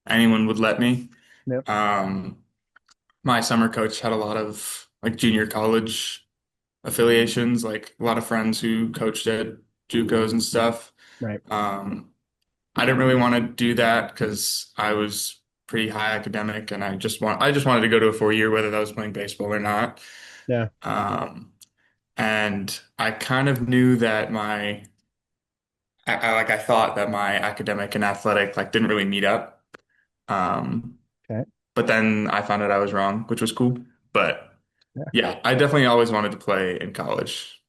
anyone would let me. Yep. Um, my summer coach had a lot of like junior college affiliations, like a lot of friends who coached at JUCOs and stuff. Right. Um, I didn't really want to do that because I was pretty high academic, and I just wanted to go to a 4 year, whether that was playing baseball or not. Yeah. Um, and I kind of knew that I thought that my academic and athletic like didn't really meet up. Um, Okay. but then I found out I was wrong, which was cool. But Yeah. yeah, I definitely always wanted to play in college.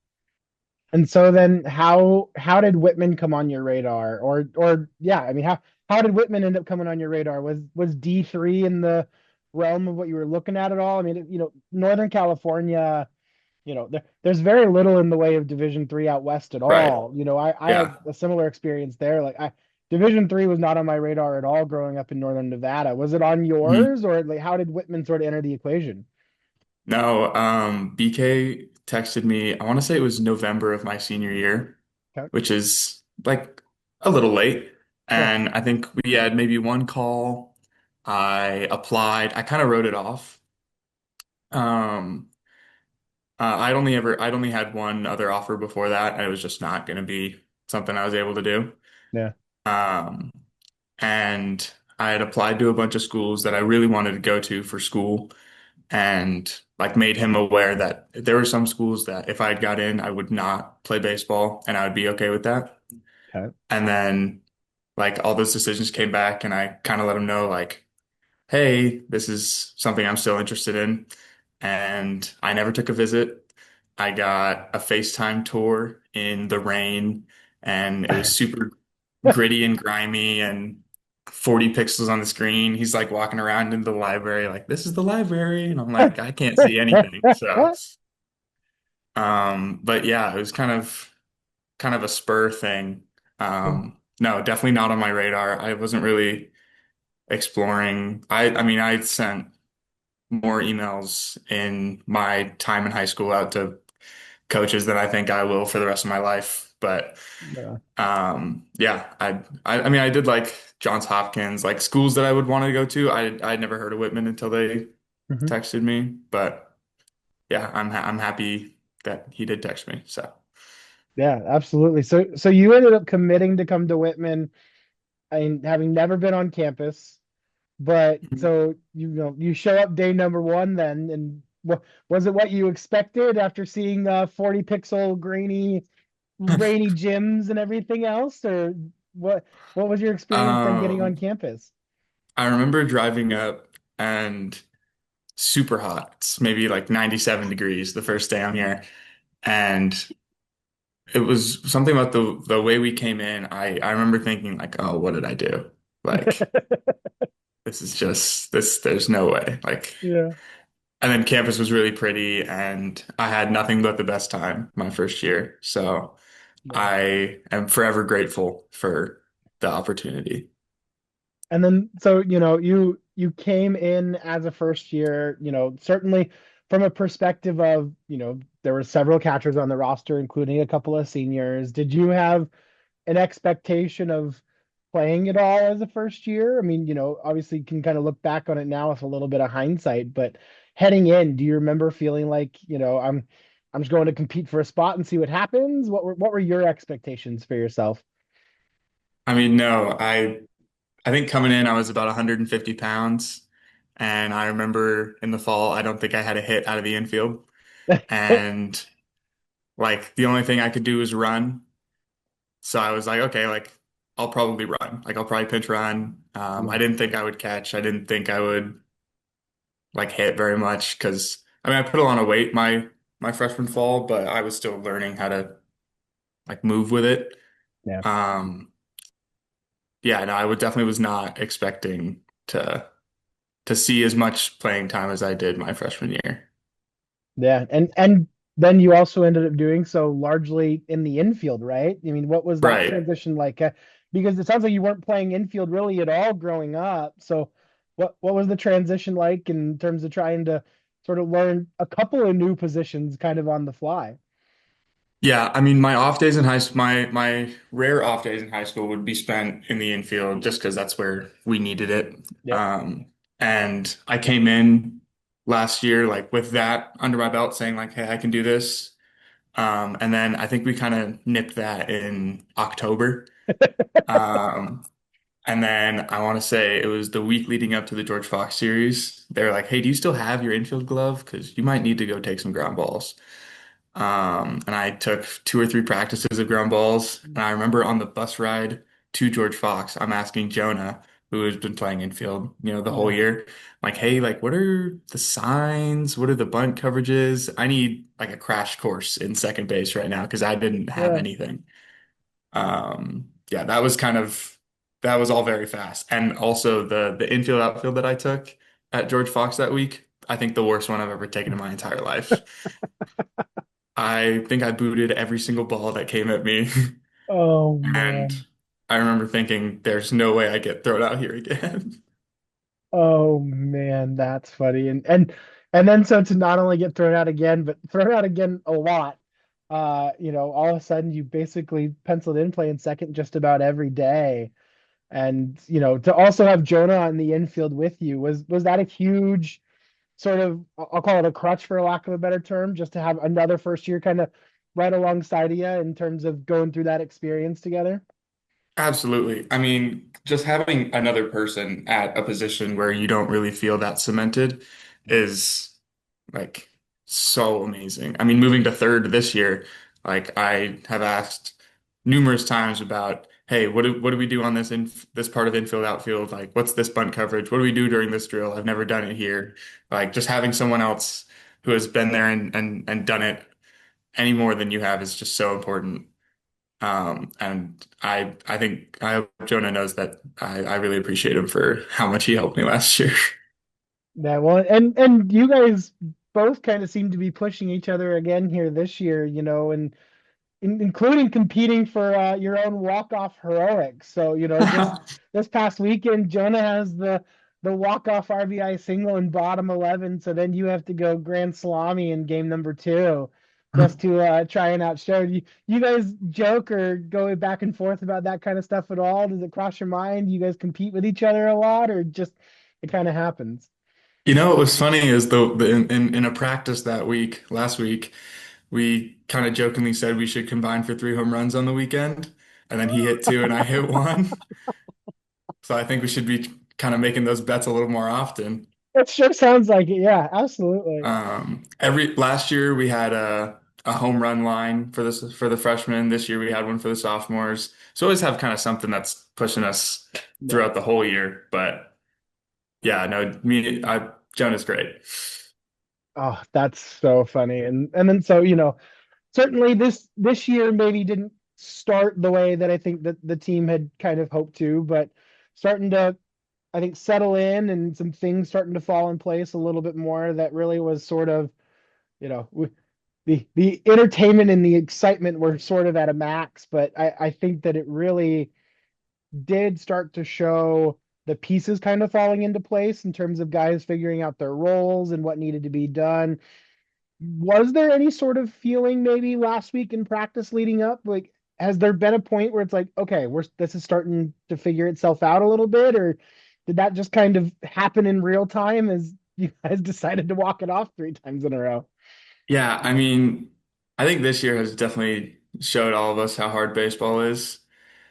And so then how did Whitman come on your radar? Or yeah, I mean how did Whitman end up coming on your radar? Was D3 in the realm of what you were looking at all? I mean, Northern California, there's very little in the way of Division 3 out west at Right. all. I had Yeah. a similar experience there. Like Division 3 was not on my radar at all growing up in Northern Nevada. Was it on Mhm. yours, or like how did Whitman sort of enter the equation? No, BK texted me, I want to say it was November of my senior year, Okay. which is like a little late. Yeah. And I think we had maybe one call. I applied. I kind of wrote it off. Um, I'd only had one other offer before that, and it was just not going to be something I was able to do. Yeah. Um, and I had applied to a bunch of schools that I really wanted to go to for school, and like made him aware that there were some schools that if I had got in, I would not play baseball, and I would be okay with that. Okay. And then like all those decisions came back, and I kind of let him know like, hey, this is something I'm still interested in. And I never took a visit. I got a FaceTime tour in the rain, and it was super gritty and grimy and 40 pixels on the screen. He's like walking around in the library, like, this is the library. And I'm like, I can't see anything. So, but yeah, it was kind of a spur thing. No, definitely not on my radar. I wasn't really exploring. I mean, I sent more emails in my time in high school out to coaches than I think I will for the rest of my life. But Yeah. yeah, I mean, I did like Johns Hopkins, like schools that I would want to go to. I'd never heard of Whitman until they Mhm. texted me. But yeah, I'm happy that he did text me. So Yeah, absolutely. So you ended up committing to come to Whitman and having never been on campus, but so you show up day number one then, and was it what you expected after seeing 40 pixel grainy rainy gyms and everything else, or what was your experience then getting on um, campus? I remember driving up and super hot. It's maybe like 97 degrees the first day I'm here. And it was something about the way we came in. I remember thinking like, oh, what did I do? Like this is just this, there's no way. Like, Yeah. and then campus was really pretty and I had nothing but the best time my first year. So Yeah. I am forever grateful for the opportunity. And then so you came in as a first year, certainly from a perspective of, there were several catchers on the roster, including a couple of seniors. Did you have an expectation of playing it all as a first year? I mean, obviously you can kind of look back on it now with a little bit of hindsight, but heading in, do you remember feeling like, I'm just going to compete for a spot and see what happens? What were your expectations for yourself? I mean, no, I think coming in I was about 150 pounds. And I remember in the fall, I don't think I had a hit out of the infield. And like the only thing I could do was run. So I was like, okay, like I'll probably run. Like I'll probably pinch run. I Yeah. didn't think I would catch. I didn't think I would like hit very much because I mean I put a lot of weight my freshman fall, but I was still learning how to like move with it. Yeah. Um, yeah, no, I would definitely was not expecting to to see as much playing time as I did my freshman year. Yeah, and then you also ended up doing so largely in the infield, right? I mean, what was that Right. transition like? Because it sounds like you weren't playing infield really at all growing up. So, what was the transition like in terms of trying to sort of learn a couple of new positions kind of on the fly? Yeah, I mean, my off days in high school, my rare off days in high school would be spent in the infield just because that's where we needed it. Yep. Um, and I came in last year like with that under my belt, saying like, "Hey, I can do this." And then I think we kind of nipped that in October. Um, and then I want to say it was the week leading up to the George Fox series. They were like, "Hey, do you still have your infield glove? Because you might need to go take some ground balls." And I took two or three practices of ground balls. And I remember on the bus ride to George Fox, I'm asking Jonah, who has been playing infield, the whole Yeah. year, like, hey, like, what are the signs? What are the bunt coverages? I need like a crash course in second base right now because I didn't have Yeah. anything. Yeah, that was that was all very fast. And also the infield outfield that I took at George Fox that week, I think the worst one I've ever taken in my entire life. I think I booted every single ball that came at me. Oh And man. I remember thinking, there's no way I get thrown out here again. Oh man, that's funny. And then so to not only get thrown out again, but thrown out again a lot. All of a sudden you basically penciled in playing second just about every day. And to also have Jonah in the infield with you, was that a huge sort of, I'll call it a crutch for lack of a better term, just to have another first year kind of right alongside of you in terms of going through that experience together? Absolutely. I mean, just having another person at a position where you don't really feel that cemented is like so amazing. I mean, moving to third this year, like I have asked numerous times about, hey, what do we do on this part of infield outfield? Like, what's this bunt coverage? What do we do during this drill? I've never done it here. Like, just having someone else who has been there and done it any more than you have is just so important. And I think I hope Jonah knows that I really appreciate him for how much he helped me last year. Yeah, well, and you guys both kind of seem to be pushing each other again here this year, and including competing for your own walk-off heroics. So, this past weekend, Jonah has the walk-off RBI single in bottom 11. So then you have to go grand salami in game number two just to try and outshow you guys joke or go back and forth about that kind of stuff at all? Does it cross your mind? You guys compete with each other a lot, or just it kind of happens? You know what was funny is in a practice that week, last week, we kind of jokingly said we should combine for 3 home runs on the weekend, and then he hit two and I hit one. So I think we should be kind of making those bets a little more often. It sure sounds like it. Yeah, absolutely. Every last year we had a home run line for this for the freshmen. This year we had one for the sophomores. So always have kind of something that's pushing us Yeah. throughout the whole year. But Yeah, no, Jonah's great. Oh, that's so funny. And then so, certainly this year maybe didn't start the way that I think that the team had kind of hoped to, but starting to, I think, settle in and some things starting to fall in place a little bit more. That really was sort of, the entertainment and the excitement were sort of at a max, but I think that it really did start to show the pieces kind of falling into place in terms of guys figuring out their roles and what needed to be done. Was there any sort of feeling maybe last week in practice leading up? Like, has there been a point where it's like, okay, this is starting to figure itself out a little bit, or did that just kind of happen in real time as you guys decided to walk it off 3 times in a row? Yeah, I mean, I think this year has definitely showed all of us how hard baseball is,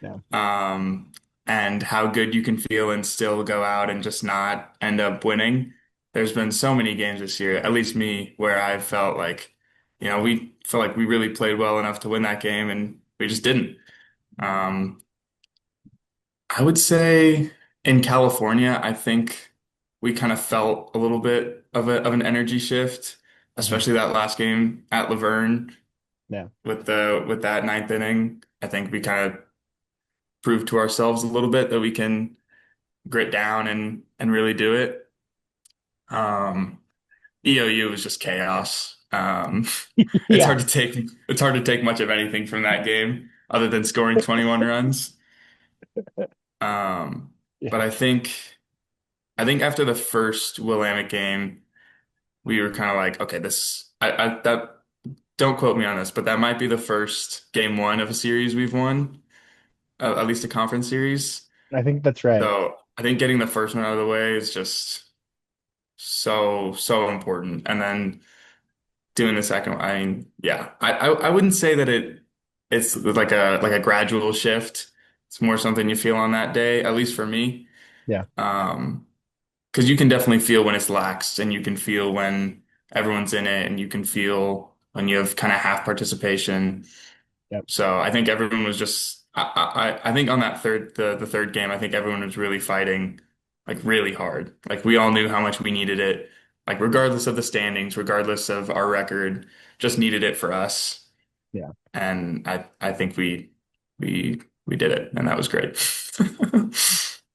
Yeah. um, and how good you can feel and still go out and just not end up winning. There's been so many games this year, at least me, where I felt like, we felt like we really played well enough to win that game, and we just didn't. Um, I would say in California, I think we kind of felt a little bit of an energy shift, Mhm. especially that last game at Laverne Yeah. with that ninth inning. I think we kind of proved to ourselves a little bit that we can grit down and really do it. Um, EOU was just chaos. Yeah. It's hard to take much of anything from that game other than scoring 21 runs. Um, but Yeah. I think after the first Willamette game, we were kind of like, okay, that don't quote me on this, but that might be the first game one of a series we've won, at least a conference series. I think that's right. So I think getting the first one out of the way is just so important. And then doing the second one, I mean, yeah, I wouldn't say that it's like a gradual shift. It's more something you feel on that day, at least for me. Yeah. Um, because you can definitely feel when it's lax and you can feel when everyone's in it and you can feel when you have kind of half participation. Yep. So I think everyone was just I think on that the third game, I think everyone was really fighting like really hard. Like we all knew how much we needed it. Like regardless of the standings, regardless of our record, just needed it for us. Yeah. And I think we did it and that was great.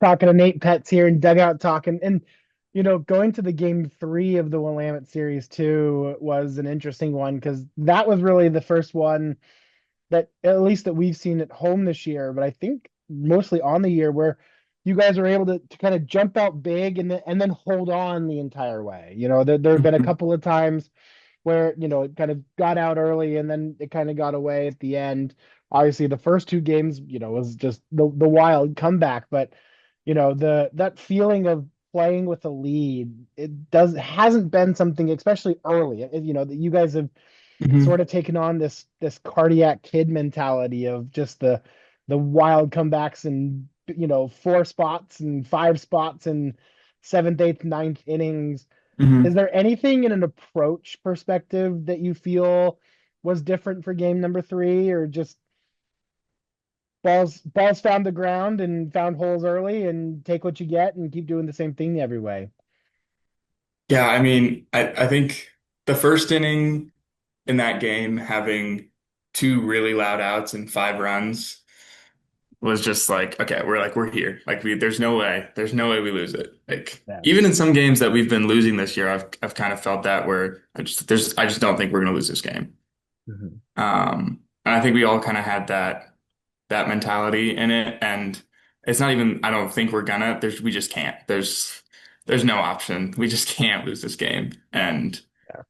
Talking to Nate Petz here in Dugout Talk, and going to the game 3 of the Willamette series too was an interesting one because that was really the first one that at least that we've seen at home this year, but I think mostly on the year where you guys are able to kind of jump out big and then hold on the entire way. There have been a couple of times where, it kind of got out early and then it kind of got away at the end. Obviously, the first 2 games, was just the wild comeback, but that feeling of playing with a lead, hasn't been something, especially early, that you guys have sort Mhm. of taken on this cardiac kid mentality of just the wild comebacks and 4 spots and 5 spots and seventh, eighth, ninth innings. Is Mhm. there anything in an approach perspective that you feel was different for game number 3, or just balls found the ground and found holes early and take what you get and keep doing the same thing every way? Yeah, I mean, I think the first inning in that game having two really loud outs and 5 runs was just like, okay, we're here. Like there's no way we lose it. Like Yeah. even in some games that we've been losing this year, I've kind of felt that where I just don't think we're gonna lose this game. Mhm. And I think we all kind of had that mentality in it. And it's not even, I don't think we're gonna, we just can't. There's no option. We just can't lose this game. And Yeah.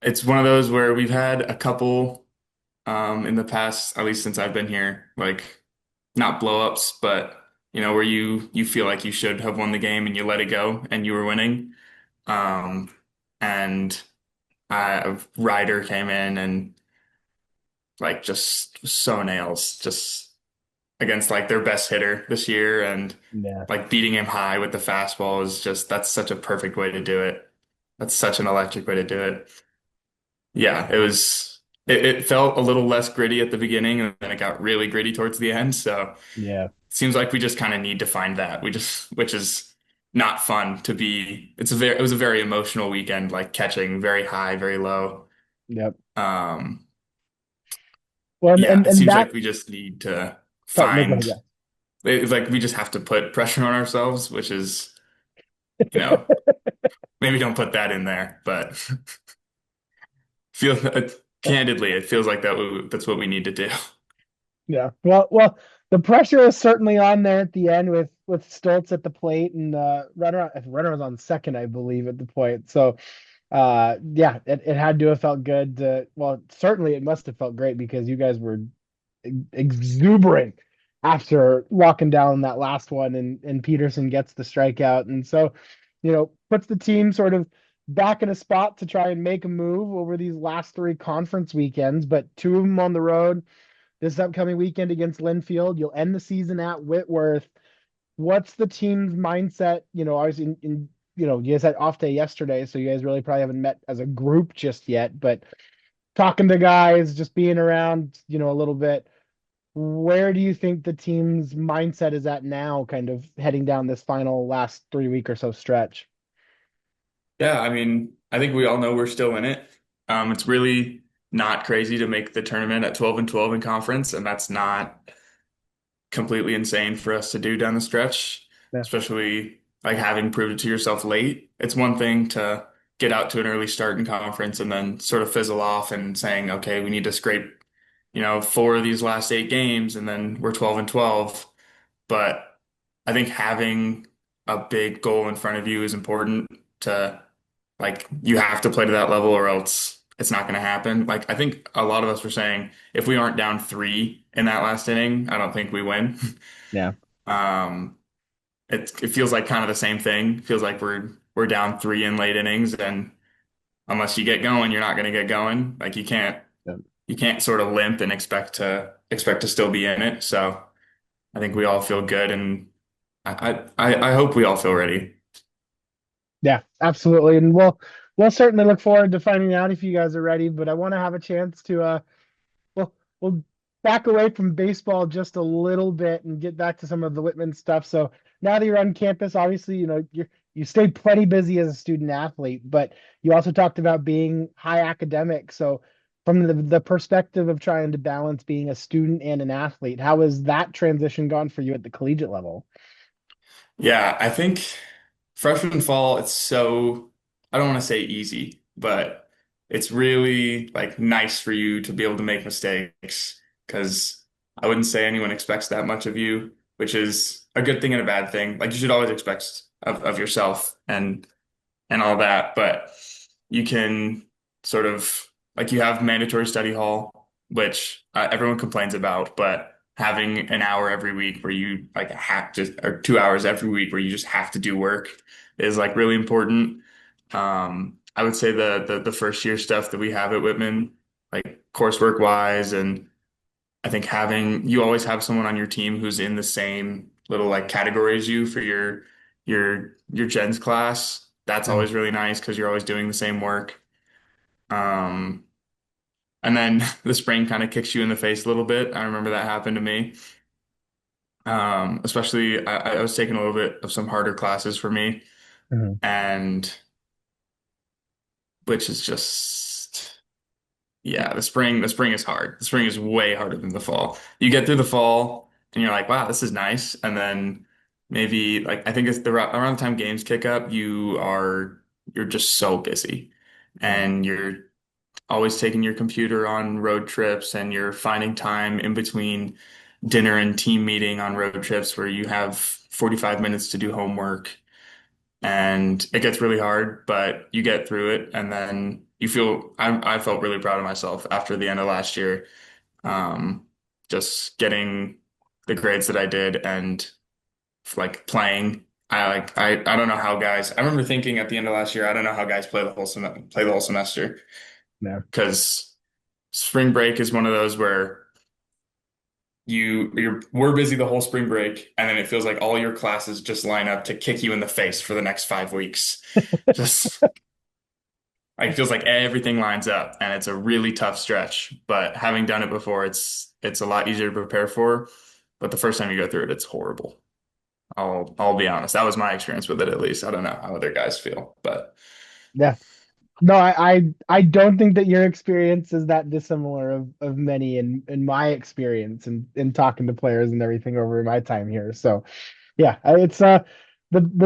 it's one of those where we've had a couple in the past, at least since I've been here, like not blowups, but where you feel like you should have won the game and you let it go and you were winning. Um, and Ryder came in and like just so nails, just against like their best hitter this year and Yeah. like beating him high with the fastball is just that's such a perfect way to do it. That's such an electric way to do it. Yeah, it felt a little less gritty at the beginning and then it got really gritty towards the end. So Yeah. it seems like we just kind of need to find that. Which is not fun to be. It was a very emotional weekend, like catching very high, very low. Yep. Um, Well, yeah, it and seems that. like we just need to Sorry, no, go ahead. find, it's like we just have to put pressure on ourselves, which is, you know, maybe don't put that in there, but feel Yeah. candidly, it feels like that's what we need to do. Yeah. Well, the pressure is certainly on there at the end with Stoltz at the plate and runner was on second, I believe, at the point. So, yeah, it had to have felt good. Well, certainly it must have felt great because you guys were exuberant after locking down that last one, and Peterson gets the strikeout, and so, puts the team sort of back in a spot to try and make a move over these last three conference weekends, but two of them on the road this upcoming weekend against Linfield. You'll end the season at Whitworth. What's the team's mindset? I was you guys had off day yesterday, so you guys really probably haven't met as a group just yet, but talking to guys, just being around, a little bit. Where do you think the team's mindset is at now, kind of heading down this final last 3 week or so stretch? Yeah, I mean, I think we all know we're still in it. It's really not crazy to make the tournament at 12 and 12 in conference, and that's not completely insane for us to do down the stretch, Yeah. especially like having proved it to yourself late. It's one thing to get out to an early start in conference and then sort of fizzle off and saying, okay, we need to scrape, four of these last eight games and then we're 12 and 12. But I think having a big goal in front of you is important to like you have to play to that level or else it's not going to happen. Like I think a lot of us were saying if we aren't down three in that last inning, I don't think we win. Yeah. Um, it feels like kind of the same thing. Feels like we're down three in late innings, and unless you get going, you're not going to get going. Like Yeah. you can't sort of limp and expect to still be in it. So I think we all feel good, and I hope we all feel ready. Yeah, absolutely. And we'll certainly look forward to finding out if you guys are ready, but I want to have a chance to we'll back away from baseball just a little bit and get back to some of the Whitman stuff. So now that you're on campus, obviously, you stay plenty busy as a student athlete, but you also talked about being high academic. So from the perspective of trying to balance being a student and an athlete, how has that transition gone for you at the collegiate level? Yeah, I think freshman fall, I don't want to say easy, but it's really like nice for you to be able to make mistakes because I wouldn't say anyone expects that much of you, which is a good thing and a bad thing. Like you should always expect of yourself and all that, but you can sort of like you have mandatory study hall, which everyone complains about, but having an hour every week where you like have to, or 2 hours every week where you just have to do work is like really important. I would say the first year stuff that we have at Whitman, like coursework wise, and I think having you always have someone on your team who's in the same little like category as you for your gens class. That's Mm. always really nice because you're always doing the same work. Um, and then the spring kind of kicks you in the face a little bit. I remember that happened to me. Especially I was taking a little bit of some harder classes for me, Mhm. and which is just yeah, the spring is hard. The spring is way harder than the fall. You get through the fall and you're like, wow, this is nice. And then maybe like I think it's around the time games kick up, you're just so busy. Yeah. And you're always taking your computer on road trips and you're finding time in between dinner and team meeting on road trips where you have 45 minutes to do homework and it gets really hard, but you get through it, and then I felt really proud of myself after the end of last year, um, just getting the grades that I did and like playing. I don't know how guys. I remember thinking at the end of last year, I don't know how guys play the whole semester Yeah. because spring break is one of those where we're busy the whole spring break, and then it feels like all your classes just line up to kick you in the face for the next 5 weeks. Just like, it feels like everything lines up, and it's a really tough stretch. But having done it before, it's a lot easier to prepare for. But the first time you go through it, it's horrible. I'll be honest. That was my experience with it, at least. I don't know how other guys feel, but Yeah. No, I don't think that your experience is that dissimilar of many in my experience in talking to players and everything over my time here. So yeah, it's the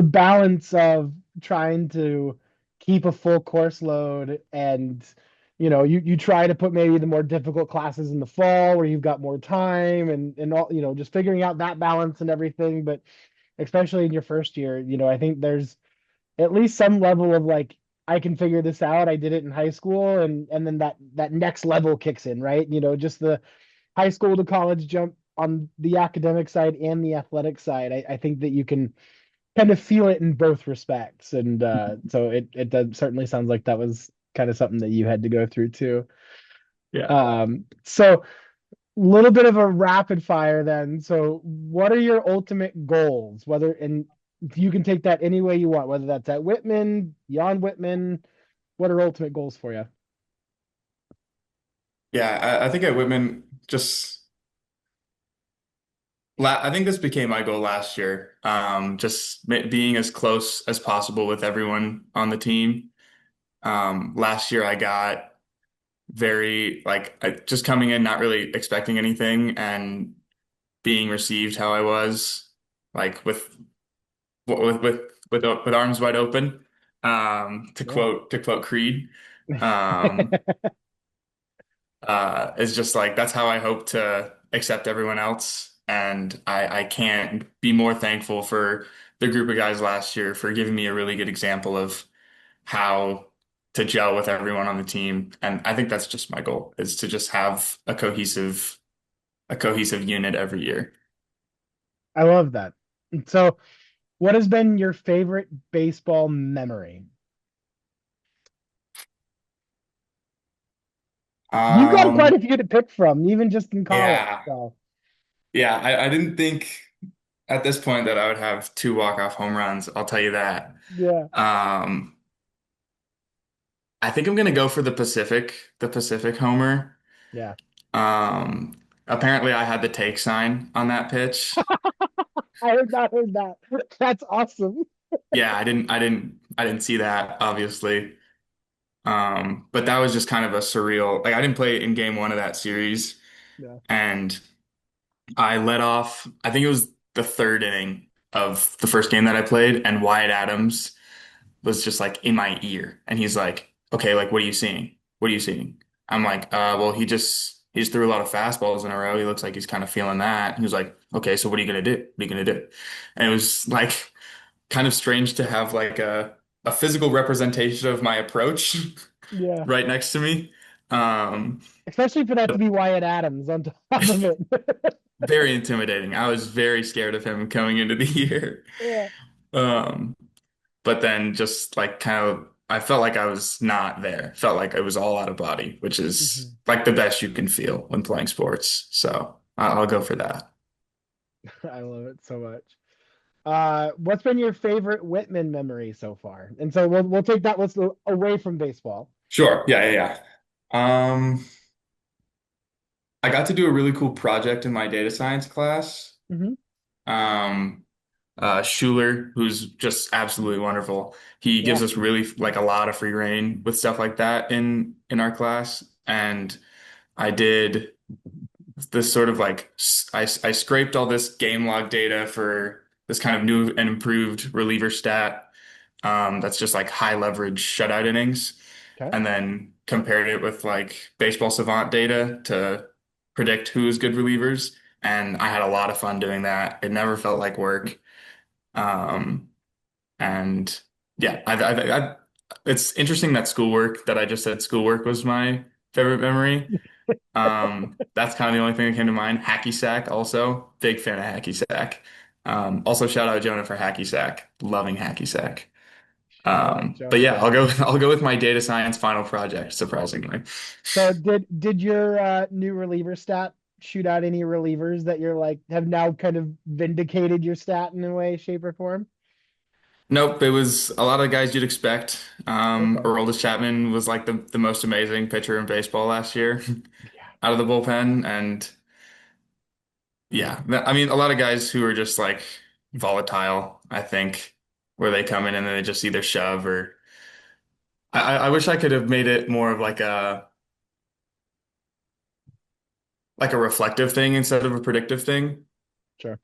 balance of trying to keep a full course load and you try to put maybe the more difficult classes in the fall where you've got more time and all just figuring out that balance and everything. But especially in your first year, I think there's at least some level of like I can figure this out. I did it in high school and then that next level kicks in, right? Just the high school to college jump on the academic side and the athletic side. I think that you can kind of feel it in both respects. And so it does certainly sounds like that was kind of something that you had to go through too. yeah. So little bit of a rapid fire then. So what are your ultimate goals? Whether and if you can take that any way you want, whether that's at Whitman, beyond Whitman, what are ultimate goals for you? Yeah, I think at Whitman, I think this became my goal last year. Being as close as possible with everyone on the team. Last year I got just coming in, not really expecting anything and being received how I was, like with arms wide open. Yeah. To quote Creed. Um, is just like that's how I hope to accept everyone else. And I can't be more thankful for the group of guys last year for giving me a really good example of how to gel with everyone on the team. And I think that's just my goal is to just have a cohesive unit every year. I love that. So what has been your favorite baseball memory? You've got quite Um, a few to pick from, even just in college. yeah, So yeah. I didn't think at this point that I would have two walk-off home runs. I'll tell you that. yeah, Um, I think I'm gonna go for the Pacific homer. yeah. Apparently I had the take sign on that pitch. I have not heard that. That's awesome. Yeah, I didn't see that, obviously. But that was just kind of a surreal, like I didn't play in game one of that series, Yeah. and I led off, I think it was the third inning of the first game that I played, and Wyatt Adams was just like in my ear. And he's like, okay, like what are you seeing? What are you seeing? I'm like, well, he just threw a lot of fastballs in a row. He looks like he's kind of feeling that. He was like, okay, so what are you gonna do? What are you gonna do? And it was like kind of strange to have like a physical representation of my approach Yeah. right next to me. Um, Especially for that to be Wyatt Adams on top of it. Very intimidating. I was very scared of him coming into the year. Yeah. Um, but then just like kind of, I felt like I was not there. Felt like it was all out of body, which is Mhm. like the best you can feel when playing sports. So I'll go for that. I love it so much. What's been your favorite Whitman memory so far? And so we'll take that list away from baseball. Sure. Yeah. I got to do a really cool project in my data science class. Hmm. Um, Schuler, who's just absolutely wonderful. He gives Yeah. us really like a lot of free reign with stuff like that in our class. And I did this sort of like I scraped all this game log data for this kind of new and improved reliever stat that's just like high leverage shutout innings, Okay. and then compared it with like baseball savant data to predict who's good relievers. And I had a lot of fun doing that. It never felt like work. Um, and yeah, it's interesting that schoolwork that I just said schoolwork was my favorite memory. That's kind of the only thing that came to mind. Hacky sack, also big fan of hacky sack. Also shout out Jonah for hacky sack. Loving hacky sack. Shout out But yeah, Jonah. I'll go with my data science final project, surprisingly. So did your new reliever stat shoot out any relievers that you're like have now kind of vindicated your stat in a way, shape, or form? Nope, it was a lot of guys you'd expect. Okay. Aroldis Chapman was like the most amazing pitcher in baseball last year Yeah. out of the bullpen. And yeah, I mean, a lot of guys who are just like volatile, I think, where they come in and then they just either shove or I wish I could have made it more of like a reflective thing instead of a predictive thing. Sure.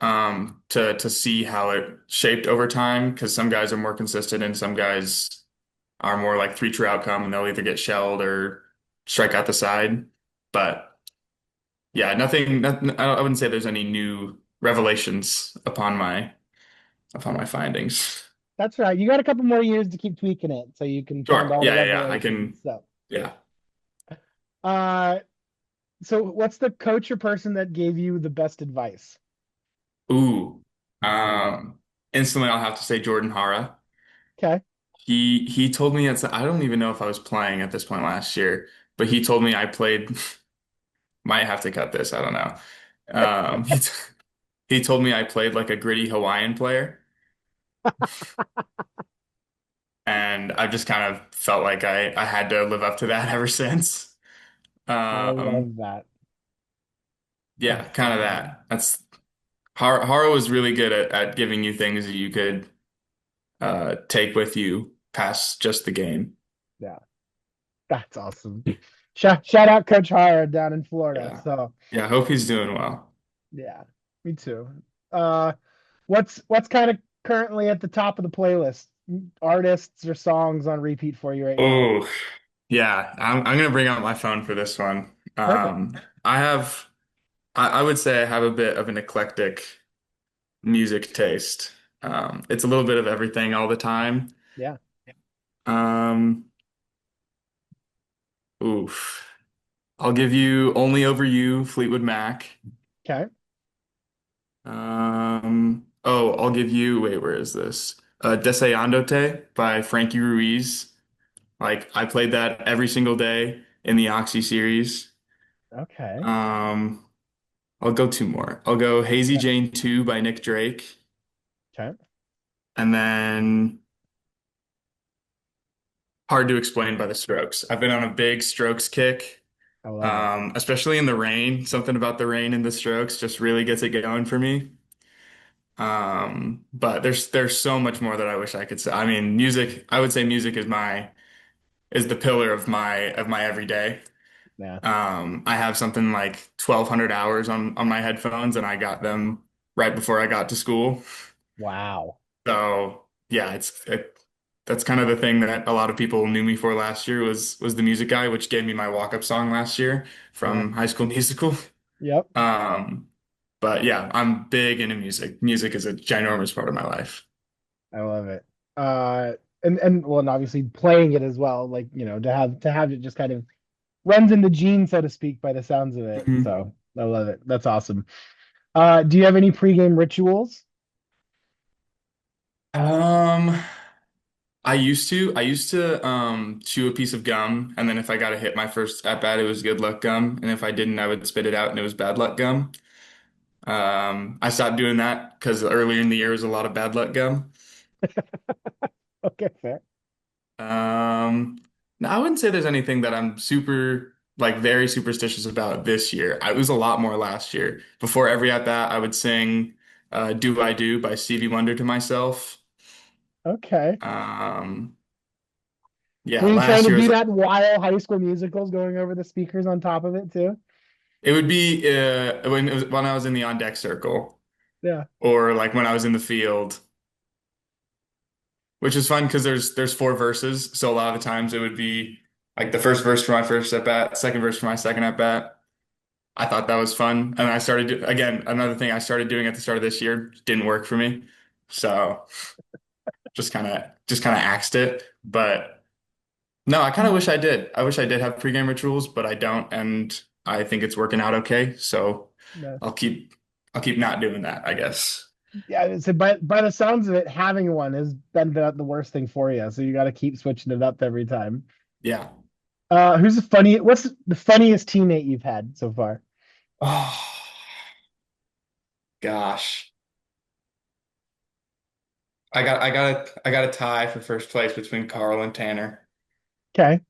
To see how it shaped over time because some guys are more consistent and some guys are more like three true outcome and they'll either get shelled or strike out the side. But yeah, I wouldn't say there's any new revelations upon my findings. That's right. You got a couple more years to keep tweaking it so you can find Sure. all the Yeah. I revelations. can. So, Yeah. uh, so what's the coach or person that gave you the best advice? Ooh. Um, Instantly I'll have to say Jordan Hara. Okay. He told me I don't even know if I was playing at this point last year, but he told me I played might have to cut this, I don't know. He told me I played like a gritty Hawaiian player, and I've just kind of felt like I had to live up to that ever since. I Um, love that. yeah, That's kind of awesome. that. That's Haro was really good at giving you things that you could take with you past just the game. Yeah, that's awesome. Shout out Coach Hara down in Florida. Yeah. So, Yeah, I hope he's doing well. yeah, me too. Uh, what's kind of currently at the top of the playlist? Artists or songs on repeat for you right now? Oh, yeah. I'm gonna bring out my phone for this one. Perfect. I have I would say I have a bit of an eclectic music taste. It's a little bit of everything all the time. Yeah. Um, oof. I'll give you Only Over You, Fleetwood Mac. Okay. I'll give you, wait, where is this? Deseándote by Frankie Ruiz. Like I played that every single day in the Oxy series. Okay. Um, I'll go two more. I'll go Hazy Yeah. Jane 2 by Nick Drake. Okay. And then Hard to Explain by the Strokes. I've been on a big Strokes kick, I love it. especially in the rain. Something about the rain and the Strokes just really gets it going for me. But there's so much more that I wish I could say. I mean, music, I would say music is the pillar of my everyday. Yeah. I have something like 1,200 hours on my headphones, and I got them right before I got to school. Wow. So yeah, that's kind of the thing that a lot of people knew me for last year was the music guy, which gave me my walk-up song last year Yeah. from High School Musical. Yep. Um, but yeah, I'm big into music. Music is a ginormous part of my life. I love it. Uh, and well, and obviously playing it as well, like, to have it just kind of runs in the gene, so to speak, by the sounds of it. Mhm. So I love it. That's awesome. Do you have any pregame rituals? Um, I used to chew a piece of gum, and then if I got a hit my first at bat, it was good luck gum, and if I didn't, I would spit it out, and it was bad luck gum. I stopped doing that because earlier in the year was a lot of bad luck gum. Okay, fair. Um, no, I wouldn't say there's anything that I'm like very superstitious about this year. I was a lot more last year. Before every at bat, I would sing "Do I Do" by Stevie Wonder to myself. Okay. Um, Were yeah, you trying last to year do was that while High School Musicals going over the speakers on top of it too? it would be when I was in the on deck circle Yeah. or like when I was in the field, which is fun because there's four verses, so a lot of the times it would be like the first verse for my first at bat, second verse for my second at bat. I thought that was fun. And again, another thing I started doing at the start of this year didn't work for me. So just kind of axed it. But no, I kind of wish I did. I wish I did have pregame rituals, but I don't. And I think it's working out okay. So No. I'll keep I'll keep not doing that, I guess. Yeah, so by the sounds of it, having one has been the worst thing for you. So you got to keep switching it up every time. Yeah. What's the funniest teammate you've had so far? Oh gosh. I got a tie for first place between Carl and Tanner. Okay.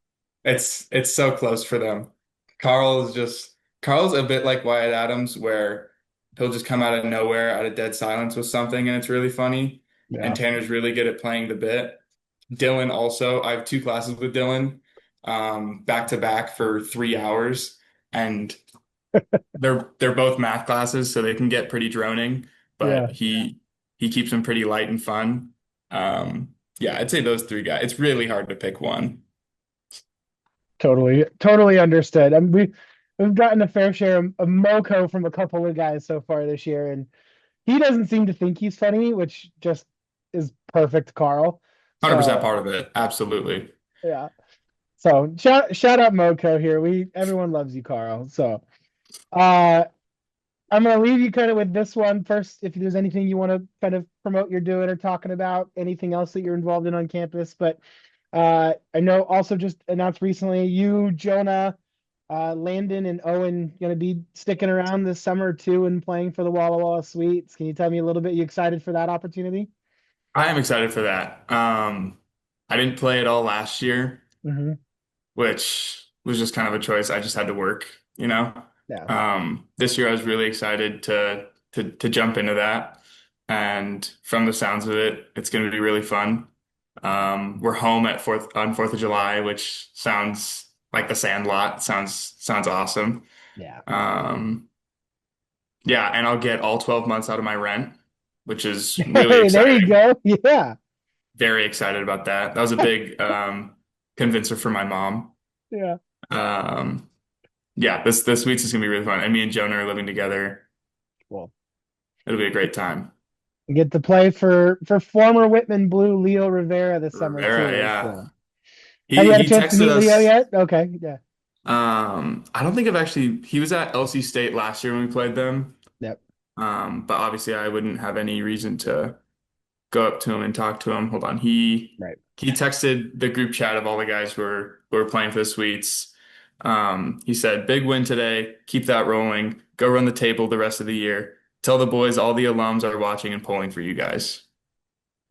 It's so close for them. Carl's a bit like Wyatt Adams, where he'll just come out of nowhere, out of dead silence with something, and it's really funny. And Yeah. Tanner's really good at playing the bit. Dylan also, I have two classes with Dylan, back to back for 3 hours, and they're both math classes, so they can get pretty droning, Yeah. but he keeps them pretty light and fun. Yeah, I'd say those three guys. It's really hard to pick one. Totally understood. We've gotten a fair share of Moco from a couple of guys so far this year, and he doesn't seem to think he's funny, which just is perfect, Carl. 100% So part of it. Absolutely. yeah. So shout out Moco here. Everyone loves you, Carl. So uh I'm gonna leave you kind of with this one first. If there's anything you want to kind of promote you're doing or talking about, anything else that you're involved in on campus. But I know also just announced recently you, Jonah, Landon, and Owen gonna be sticking around this summer too and playing for the Walla Walla Sweets. Can you tell me a little bit? You excited for that opportunity? I am excited for that. I didn't play at all last year, Mm-hmm. which was just kind of a choice. I just had to work, you know. Yeah. This year I was really excited to jump into that, and from the sounds of it, it's going to be really fun. We're home at Fourth of July, which sounds like the Sandlot. Sounds awesome. Yeah. Um, yeah, and I'll get all 12 months out of my rent, which is really Hey, there you exciting. go. Yeah. Very excited about that. That was a big convincer for my mom. Yeah. Um, yeah, this week's is gonna be really fun. And me and Jonah are living together. Cool. It'll be a great time. You get to play for former Whitman Blue Leo Rivera this summer Rivera, too. yeah. So have He you had a he chance to texted meet Leo us. yet? Okay. Yeah. I don't think I've actually he was at LC State last year when we played them. Yep. But obviously I wouldn't have any reason to go up to him and talk to him. Hold on. He Right. he texted the group chat of all the guys who are playing for the Sweets. He said, "Big win today. Keep that rolling. Go run the table the rest of the year. Tell the boys all the alums are watching and pulling for you guys."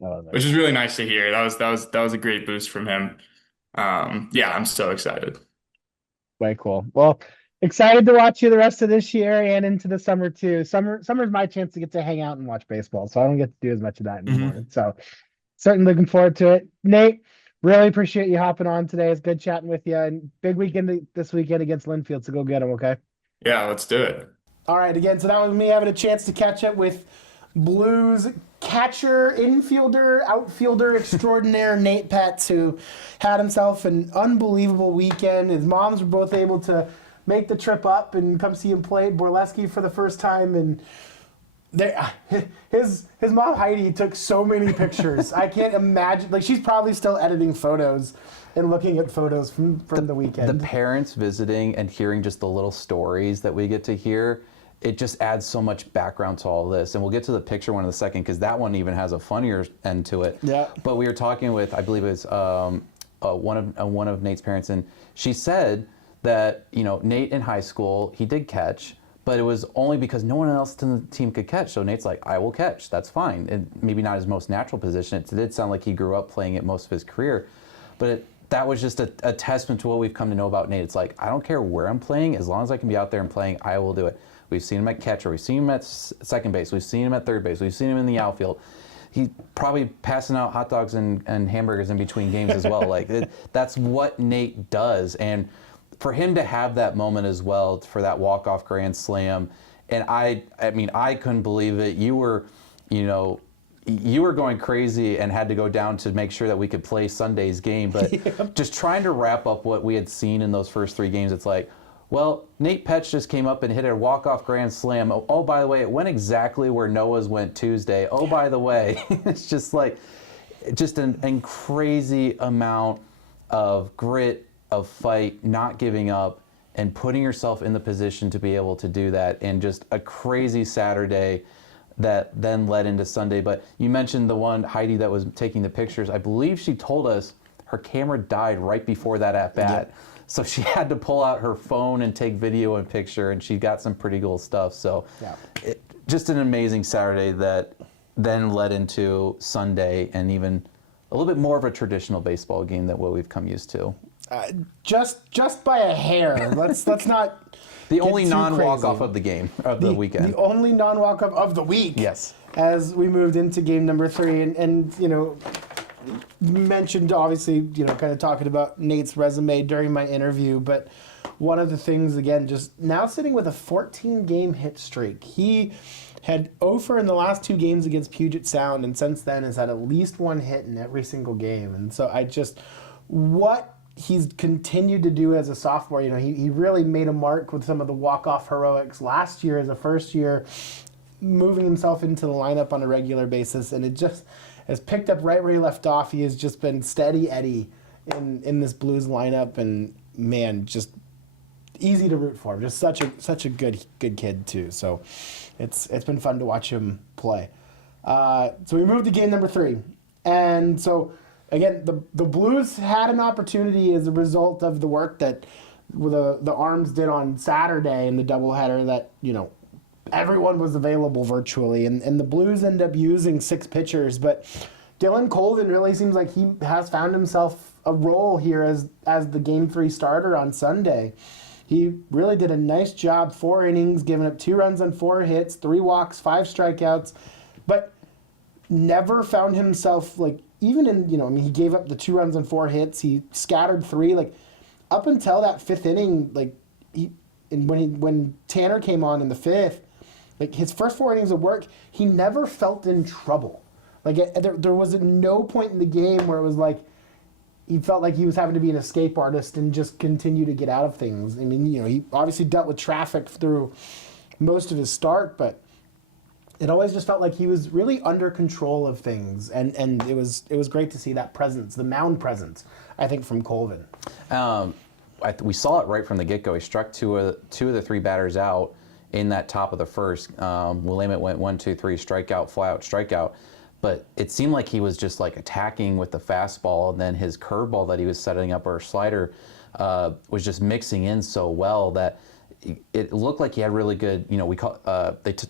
Oh, there. Which is really nice to hear. That was a great boost from him. Yeah, I'm so excited. Way cool. Well, excited to watch you the rest of this year and into the summer too. Summer's my chance to get to hang out and watch baseball, so I don't get to do as much of that anymore. Mhm. So certainly looking forward to it. Nate, really appreciate you hopping on today. It's good chatting with you. And big weekend this weekend against Linfield, so go get them, okay? Yeah, let's do it. All right, again, so that was me having a chance to catch up with Blues catcher, infielder, outfielder extraordinaire Nate Petz, who had himself an unbelievable weekend. His moms were both able to make the trip up and come see him play at Borleski for the first time, and his mom Heidi took so many pictures. I can't imagine. Like, she's probably still editing photos and looking at photos from the weekend. The parents visiting and hearing just the little stories that we get to hear, it just adds so much background to all this. And we'll get to the picture one in a second, because that one even has a funnier end to it. Yeah. But we were talking with, I believe it was one of Nate's parents, and she said that, Nate in high school, he did catch, but it was only because no one else in the team could catch. So Nate's like, I will catch. That's fine. And maybe not his most natural position. It did sound like he grew up playing it most of his career. But that was just a testament to what we've come to know about Nate. It's like, I don't care where I'm playing. As long as I can be out there and playing, I will do it. We've seen him at catcher. We've seen him at second base. We've seen him at third base. We've seen him in the outfield. He's probably passing out hot dogs and hamburgers in between games as well. That's what Nate does. And for him to have that moment as well, for that walk-off grand slam, and I mean, I couldn't believe it. You were going crazy and had to go down to make sure that we could play Sunday's game. But just trying to wrap up what we had seen in those first three games, it's like, well, Nate Petz just came up and hit a walk-off grand slam. Oh, by the way, it went exactly where Noah's went Tuesday. Oh, by the way, it's just an crazy amount of grit, of fight, not giving up, and putting yourself in the position to be able to do that. And just a crazy Saturday that then led into Sunday. But you mentioned the one, Heidi, that was taking the pictures. I believe she told us her camera died right before that at-bat. Yep. So she had to pull out her phone and take video and picture, and she got some pretty cool stuff. So just an amazing Saturday that then led into Sunday, and even a little bit more of a traditional baseball game than what we've come used to. Just by a hair. Let's not. The get only too non-walk-off crazy. of the game, of the weekend. The only non-walk-off of the week. Yes. As we moved into game number 3, and you know, mentioned obviously, you know, kind of talking about Nate's resume during my interview, but one of the things, again, just now sitting with a 14-game hit streak. He had 0 for in the last 2 games against Puget Sound, and since then has had at least 1 hit in every single game. And so what he's continued to do as a sophomore, you know, he really made a mark with some of the walk-off heroics last year as a first year, moving himself into the lineup on a regular basis, and it just has picked up right where he left off. He has just been steady Eddie in this Blues lineup, and man, just easy to root for. Just such a good kid too. So it's been fun to watch him play. So we moved to game number 3, and so again the Blues had an opportunity as a result of the work that the Arms did on Saturday in the doubleheader, that, you know, everyone was available virtually, and the Blues end up using 6 pitchers, but Dylan Colvin really seems like he has found himself a role here as the game 3 starter on Sunday. He really did a nice job, 4 innings, giving up 2 runs on 4 hits, 3 walks, 5 strikeouts, but never found himself, like, even in, you know, I mean, he gave up the 2 runs on 4 hits, he scattered 3, like, up until that 5th inning, like, when Tanner came on in the 5th, like, his first 4 innings of work, he never felt in trouble. Like, there was no point in the game where it was like he felt like he was having to be an escape artist and just continue to get out of things. I mean, you know, he obviously dealt with traffic through most of his start, but it always just felt like he was really under control of things, and it was great to see that presence, the mound presence, I think, from Colvin. We saw it right from the get-go. He struck two of the 3 batters out in that top of the first. Willamette went 1, 2, 3, strikeout, fly out, strikeout. But it seemed like he was just like attacking with the fastball, and then his curveball that he was setting up, or slider, was just mixing in so well that it looked like he had really good, you know,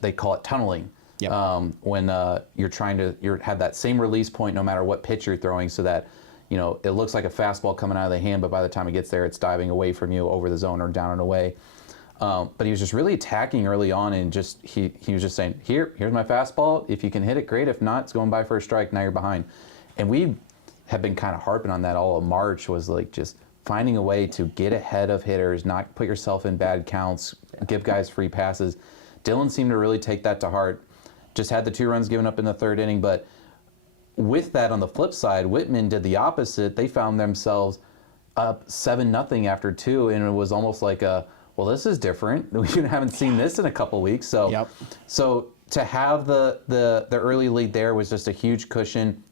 they call it tunneling. Yep. When you're trying to have that same release point no matter what pitch you're throwing, so that, you know, it looks like a fastball coming out of the hand, but by the time it gets there, it's diving away from you over the zone or down and away. But he was just really attacking early on, and just he was just saying, here's my fastball. If you can hit it, great. If not, it's going by for a strike. Now you're behind. And we have been kind of harping on that all of March, was like just finding a way to get ahead of hitters, not put yourself in bad counts, give guys free passes. Dylan seemed to really take that to heart. Just had the 2 runs given up in the 3rd inning, but with that, on the flip side, Whitman did the opposite. They found themselves up 7-0 after 2, and it was almost like well, this is different. We haven't seen this in a couple weeks. So, Yep. So to have the early lead there was just a huge cushion.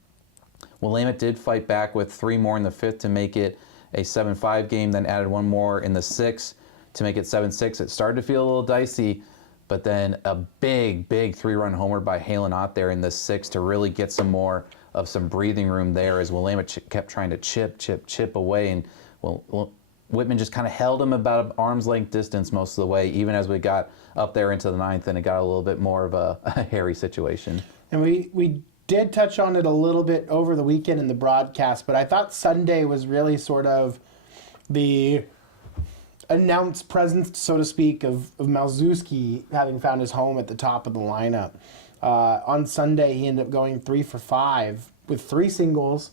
Willamette did fight back with 3 more in the 5th to make it a 7-5 game, then added 1 more in the 6th to make it 7-6. It started to feel a little dicey, but then a big 3-run homer by Halen Ott there in the 6th to really get some more of some breathing room there, as Willamette kept trying to chip away, and Whitman just kind of held him about an arm's length distance most of the way, even as we got up there into the 9th, and it got a little bit more of a hairy situation. And we did touch on it a little bit over the weekend in the broadcast, but I thought Sunday was really sort of the announced presence, so to speak, of Malzewski having found his home at the top of the lineup. On Sunday, he ended up going 3 for 5 with 3 singles.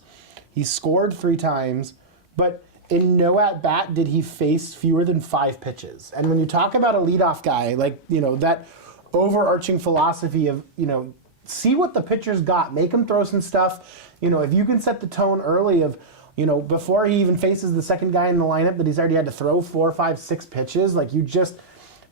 He scored 3 times, but in no at-bat did he face fewer than 5 pitches. And when you talk about a leadoff guy, like, you know, that overarching philosophy of, you know, see what the pitcher's got, make him throw some stuff. You know, if you can set the tone early of, you know, before he even faces the second guy in the lineup that he's already had to throw 4, 5, 6 pitches, like, you just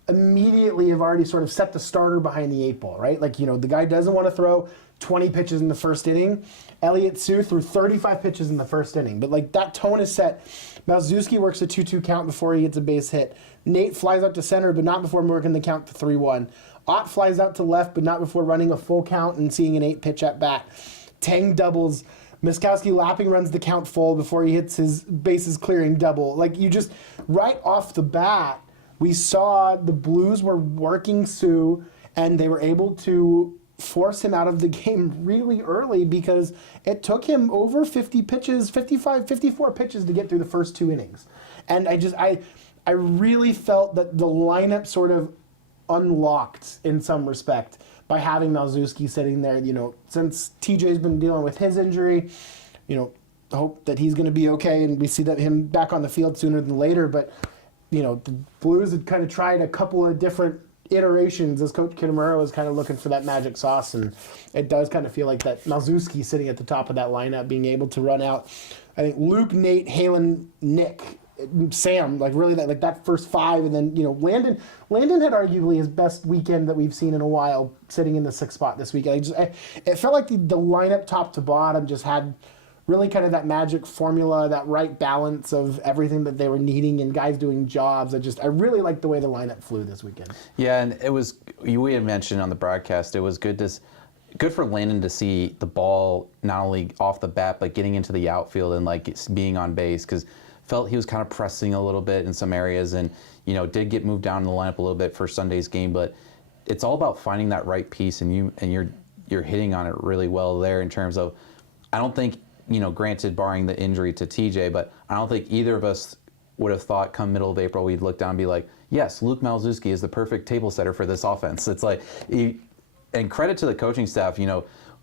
immediately have already sort of set the starter behind the 8 ball, right? Like, you know, the guy doesn't want to throw 20 pitches in the first inning. Elliott Sue threw 35 pitches in the first inning. But, like, that tone is set. Malzewski works a 2-2 count before he gets a base hit. Nate flies out to center, but not before working the count to 3-1. Ott flies out to left, but not before running a full count and seeing an 8-pitch at bat. Tang doubles. Miskowski lapping runs the count full before he hits his bases clearing double. Like, you just, right off the bat, we saw the Blues were working Sue, and they were able to force him out of the game really early because it took him over 50 pitches, 55, 54 pitches to get through the first 2 innings. And I really felt that the lineup sort of unlocked in some respect by having Malzewski sitting there. Since TJ's been dealing with his injury, hope that he's going to be okay and we see that him back on the field sooner than later. But, the Blues had kind of tried a couple of different iterations as Coach Kitamura was kind of looking for that magic sauce, and it does kind of feel like that Malzewski sitting at the top of that lineup, being able to run out. I think Luke, Nate, Halen, Nick, Sam, really that first 5, and then Landon had arguably his best weekend that we've seen in a while, sitting in the 6th spot this weekend. It felt like the lineup top to bottom just had really kind of that magic formula, that right balance of everything that they were needing and guys doing jobs. I really liked the way the lineup flew this weekend. Yeah, and we had mentioned on the broadcast, it was good for Landon to see the ball not only off the bat but getting into the outfield and being on base, because felt he was kind of pressing a little bit in some areas and did get moved down in the lineup a little bit for Sunday's game. But it's all about finding that right piece, and you're hitting on it really well there in terms of, I don't think, granted barring the injury to TJ, but I don't think either of us would have thought come middle of April we'd look down and be like, yes, Luke Malzewski is the perfect table setter for this offense. It's and credit to the coaching staff,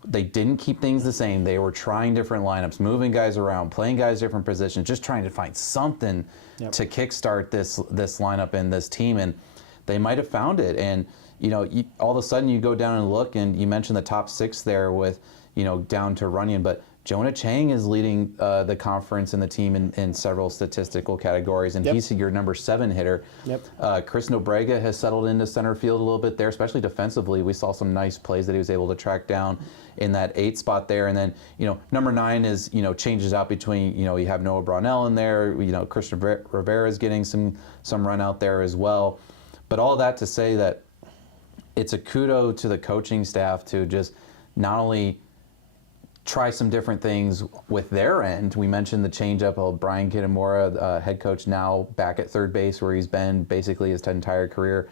they didn't keep things the same. They were trying different lineups, moving guys around, playing guys different positions, just trying to find something to kickstart this lineup and this team, and they might have found it. And all of a sudden you go down and look, and you mentioned the top 6 there with down to Runyon, but Jonah Chang is leading the conference and the team in several statistical categories, and he's your number 7 hitter. Chris Nobrega has settled into center field a little bit there, especially defensively. We saw some nice plays that he was able to track down in that 8 spot there. And then, number 9 is, changes out between, you have Noah Brownell in there, Christian Rivera is getting some run out there as well. But all that to say that it's a kudo to the coaching staff to just not only try some different things with their end. We mentioned the changeup of Brian Kitamura, head coach now back at third base where he's been basically his entire career.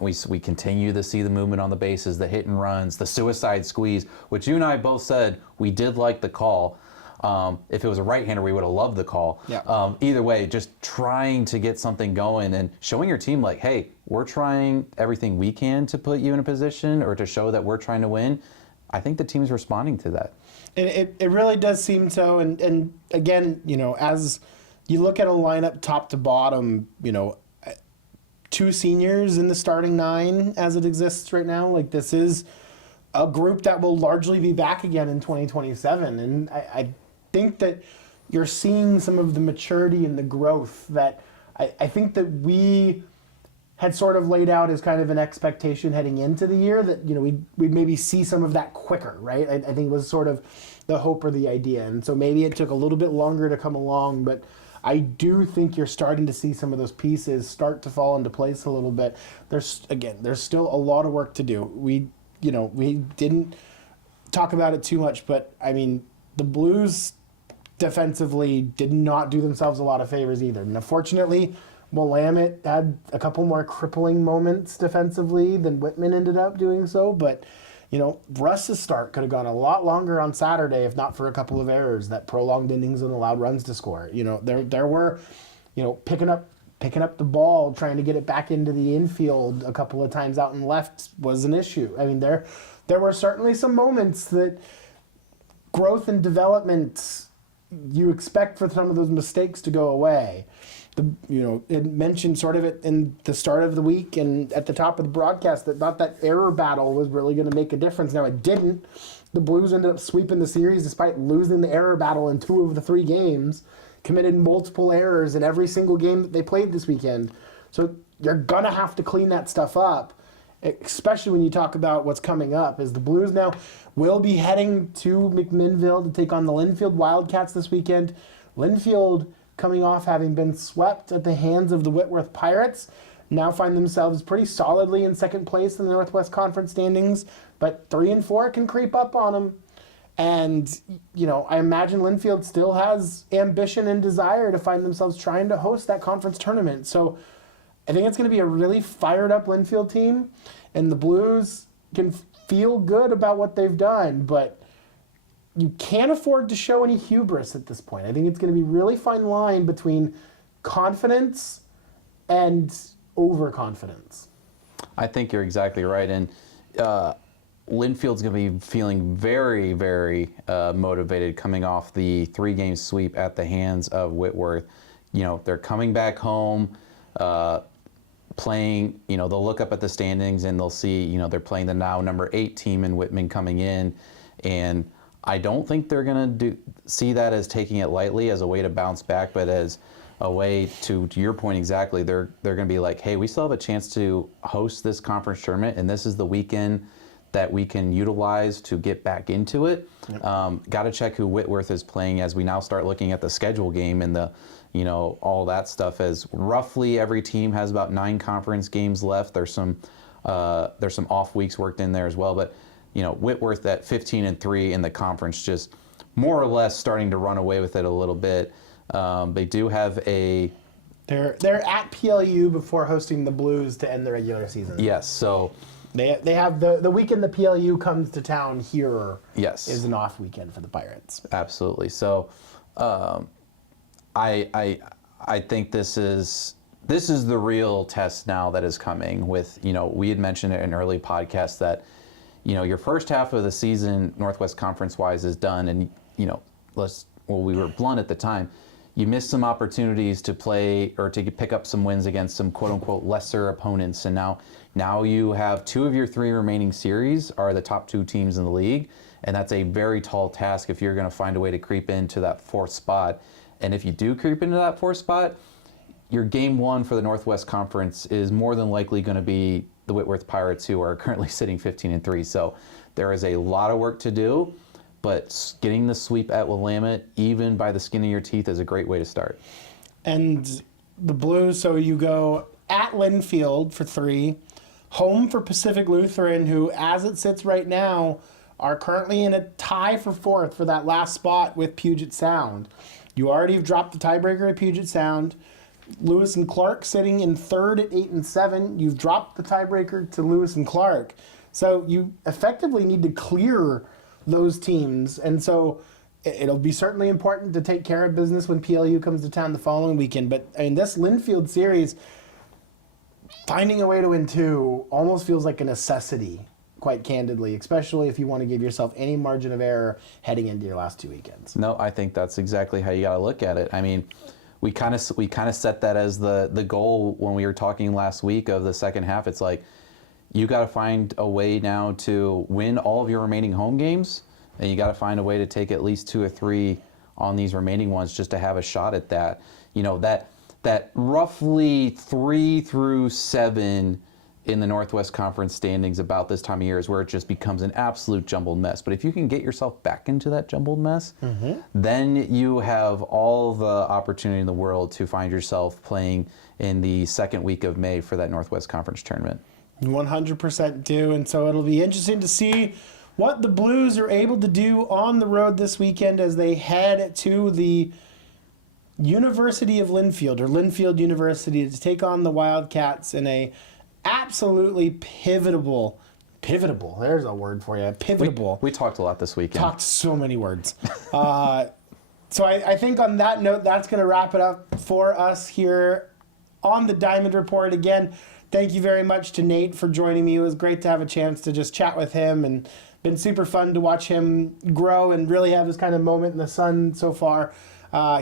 We continue to see the movement on the bases, the hit and runs, the suicide squeeze, which you and I both said we did like the call. If it was a right-hander, we would have loved the call. Either way, just trying to get something going and showing your team hey, we're trying everything we can to put you in a position or to show that we're trying to win. I think the team's responding to that. And it really does seem so. And again, as you look at a lineup top to bottom, 2 seniors in the starting 9 as it exists right now, this is a group that will largely be back again in 2027. And I think that you're seeing some of the maturity and the growth that I think that we had sort of laid out as kind of an expectation heading into the year that, we'd maybe see some of that quicker, right? I think was sort of the hope or the idea. And so maybe it took a little bit longer to come along, but I do think you're starting to see some of those pieces start to fall into place a little bit. There's still a lot of work to do. We didn't talk about it too much, but the Blues defensively did not do themselves a lot of favors either. And unfortunately, Willamette had a couple more crippling moments defensively than Whitman ended up doing so, but Russ's start could have gone a lot longer on Saturday if not for a couple of errors that prolonged innings and allowed runs to score. There were, picking up the ball, trying to get it back into the infield a couple of times out and left was an issue. There were certainly some moments that growth and development you expect for some of those mistakes to go away. It mentioned sort of it in the start of the week and at the top of the broadcast that thought that error battle was really going to make a difference. Now it didn't. The Blues ended up sweeping the series despite losing the error battle in 2 of the 3 games, committed multiple errors in every single game that they played this weekend. So you're going to have to clean that stuff up, especially when you talk about what's coming up, as the Blues now will be heading to McMinnville to take on the Linfield Wildcats this weekend. Linfield, coming off having been swept at the hands of the Whitworth Pirates, now find themselves pretty solidly in second place in the Northwest Conference standings, but 3 and 4 can creep up on them. And, I imagine Linfield still has ambition and desire to find themselves trying to host that conference tournament. So I think it's going to be a really fired up Linfield team, and the Blues can feel good about what they've done, but you can't afford to show any hubris at this point. I think it's going to be a really fine line between confidence and overconfidence. I think you're exactly right. And Linfield's going to be feeling very, very motivated coming off the 3-game sweep at the hands of Whitworth. You know, they're coming back home, playing, you know, they'll look up at the standings and they'll see, you know, they're playing the now number 8 team in Whitman coming in. And I don't think they're going to see that as taking it lightly, as a way to bounce back, but as a way to your point exactly, they're going to be like, hey, we still have a chance to host this conference tournament, and this is the weekend that we can utilize to get back into it. Yep. Got to check who Whitworth is playing as we now start looking at the schedule game and the, you know, all that stuff, as roughly every team has about 9 conference games left. There's some off weeks worked in there as well, but you know, Whitworth at 15-3 in the conference, just more or less starting to run away with it a little bit. They do have a... They're at PLU before hosting the Blues to end the regular season. Yes, so... They have the weekend the PLU comes to town here. Yes. Is an off weekend for the Pirates. Absolutely. So I think this is the real test now that is coming with, you know, we had mentioned it in early podcasts that, you know, your first half of the season, Northwest Conference-wise, is done, and, you know, we were blunt at the time. You missed some opportunities to play or to pick up some wins against some quote-unquote lesser opponents, and now you have 2 of your 3 remaining series are the top 2 teams in the league, and that's a very tall task if you're going to find a way to creep into that 4th spot. And if you do creep into that 4th spot, your game 1 for the Northwest Conference is more than likely going to be the Whitworth Pirates, who are currently sitting 15-3. So there is a lot of work to do, but getting the sweep at Willamette, even by the skin of your teeth, is a great way to start. And the Blues, so you go at Linfield for 3, home for Pacific Lutheran, who, as it sits right now, are currently in a tie for 4th for that last spot with Puget Sound. You already have dropped the tiebreaker at Puget Sound. Lewis and Clark sitting in 3rd at 8-7. You've dropped the tiebreaker to Lewis and Clark. So you effectively need to clear those teams. And so it'll be certainly important to take care of business when PLU comes to town the following weekend. But I mean, this Linfield series, finding a way to win 2 almost feels like a necessity, quite candidly, especially if you want to give yourself any margin of error heading into your last 2 weekends. No, I think that's exactly how you got to look at it. I mean, we kind of set that as the goal when we were talking last week of the second half. It's like, you got to find a way now to win all of your remaining home games, and you got to find a way to take at least 2 or 3 on these remaining ones just to have a shot at that. You know, that roughly 3 through 7 in the Northwest Conference standings about this time of year is where it just becomes an absolute jumbled mess. But if you can get yourself back into that jumbled mess, then you have all the opportunity in the world to find yourself playing in the 2nd week of May for that Northwest Conference tournament. 100% do, and so it'll be interesting to see what the Blues are able to do on the road this weekend as they head to the University of Linfield, or Linfield University, to take on the Wildcats in a absolutely pivotal, there's a word for you, pivotal. We talked a lot this weekend. Talked so many words. So I think on that note, that's going to wrap it up for us here on the Diamond Report. Again, thank you very much to Nate for joining me. It was great to have a chance to just chat with him, and been super fun to watch him grow and really have this kind of moment in the sun so far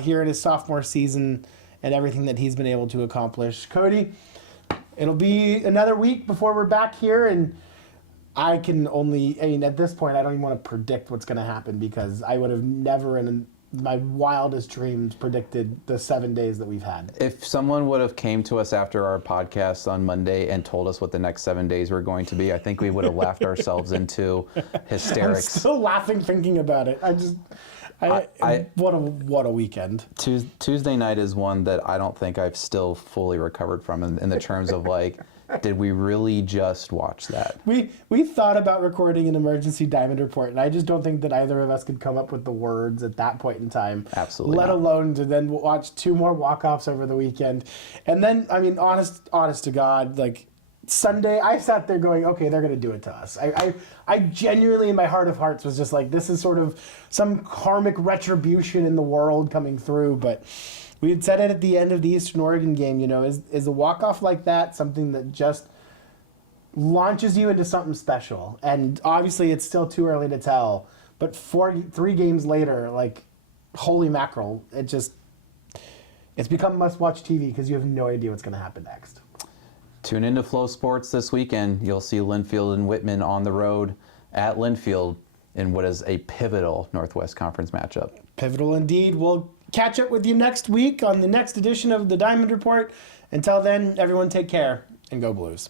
here in his sophomore season and everything that he's been able to accomplish. Cody, it'll be another week before we're back here, and I mean, at this point, I don't even want to predict what's going to happen, because I would have never in my wildest dreams predicted the 7 days that we've had. If someone would have came to us after our podcast on Monday and told us what the next 7 days were going to be, I think we would have laughed ourselves into hysterics. I'm still laughing thinking about it. What a weekend. Tuesday night is one that I don't think I've still fully recovered from in the terms of like, did we really just watch that? We thought about recording an emergency Diamond Report, and I just don't think that either of us could come up with the words at that point in time. Absolutely Let not. alone to then watch 2 more walk-offs over the weekend. And then, I mean, honest to God, like, Sunday, I sat there going, okay, they're going to do it to us. I genuinely, in my heart of hearts, was just like, this is sort of some karmic retribution in the world coming through. But we had said it at the end of the Eastern Oregon game, you know, is a walk-off like that something that just launches you into something special? And obviously, it's still too early to tell. But 3 games later, like, holy mackerel, it's become must-watch TV because you have no idea what's going to happen next. Tune into Flow Sports this weekend. You'll see Linfield and Whitman on the road at Linfield in what is a pivotal Northwest Conference matchup. Pivotal indeed. We'll catch up with you next week on the next edition of the Diamond Report. Until then, everyone take care and go Blues.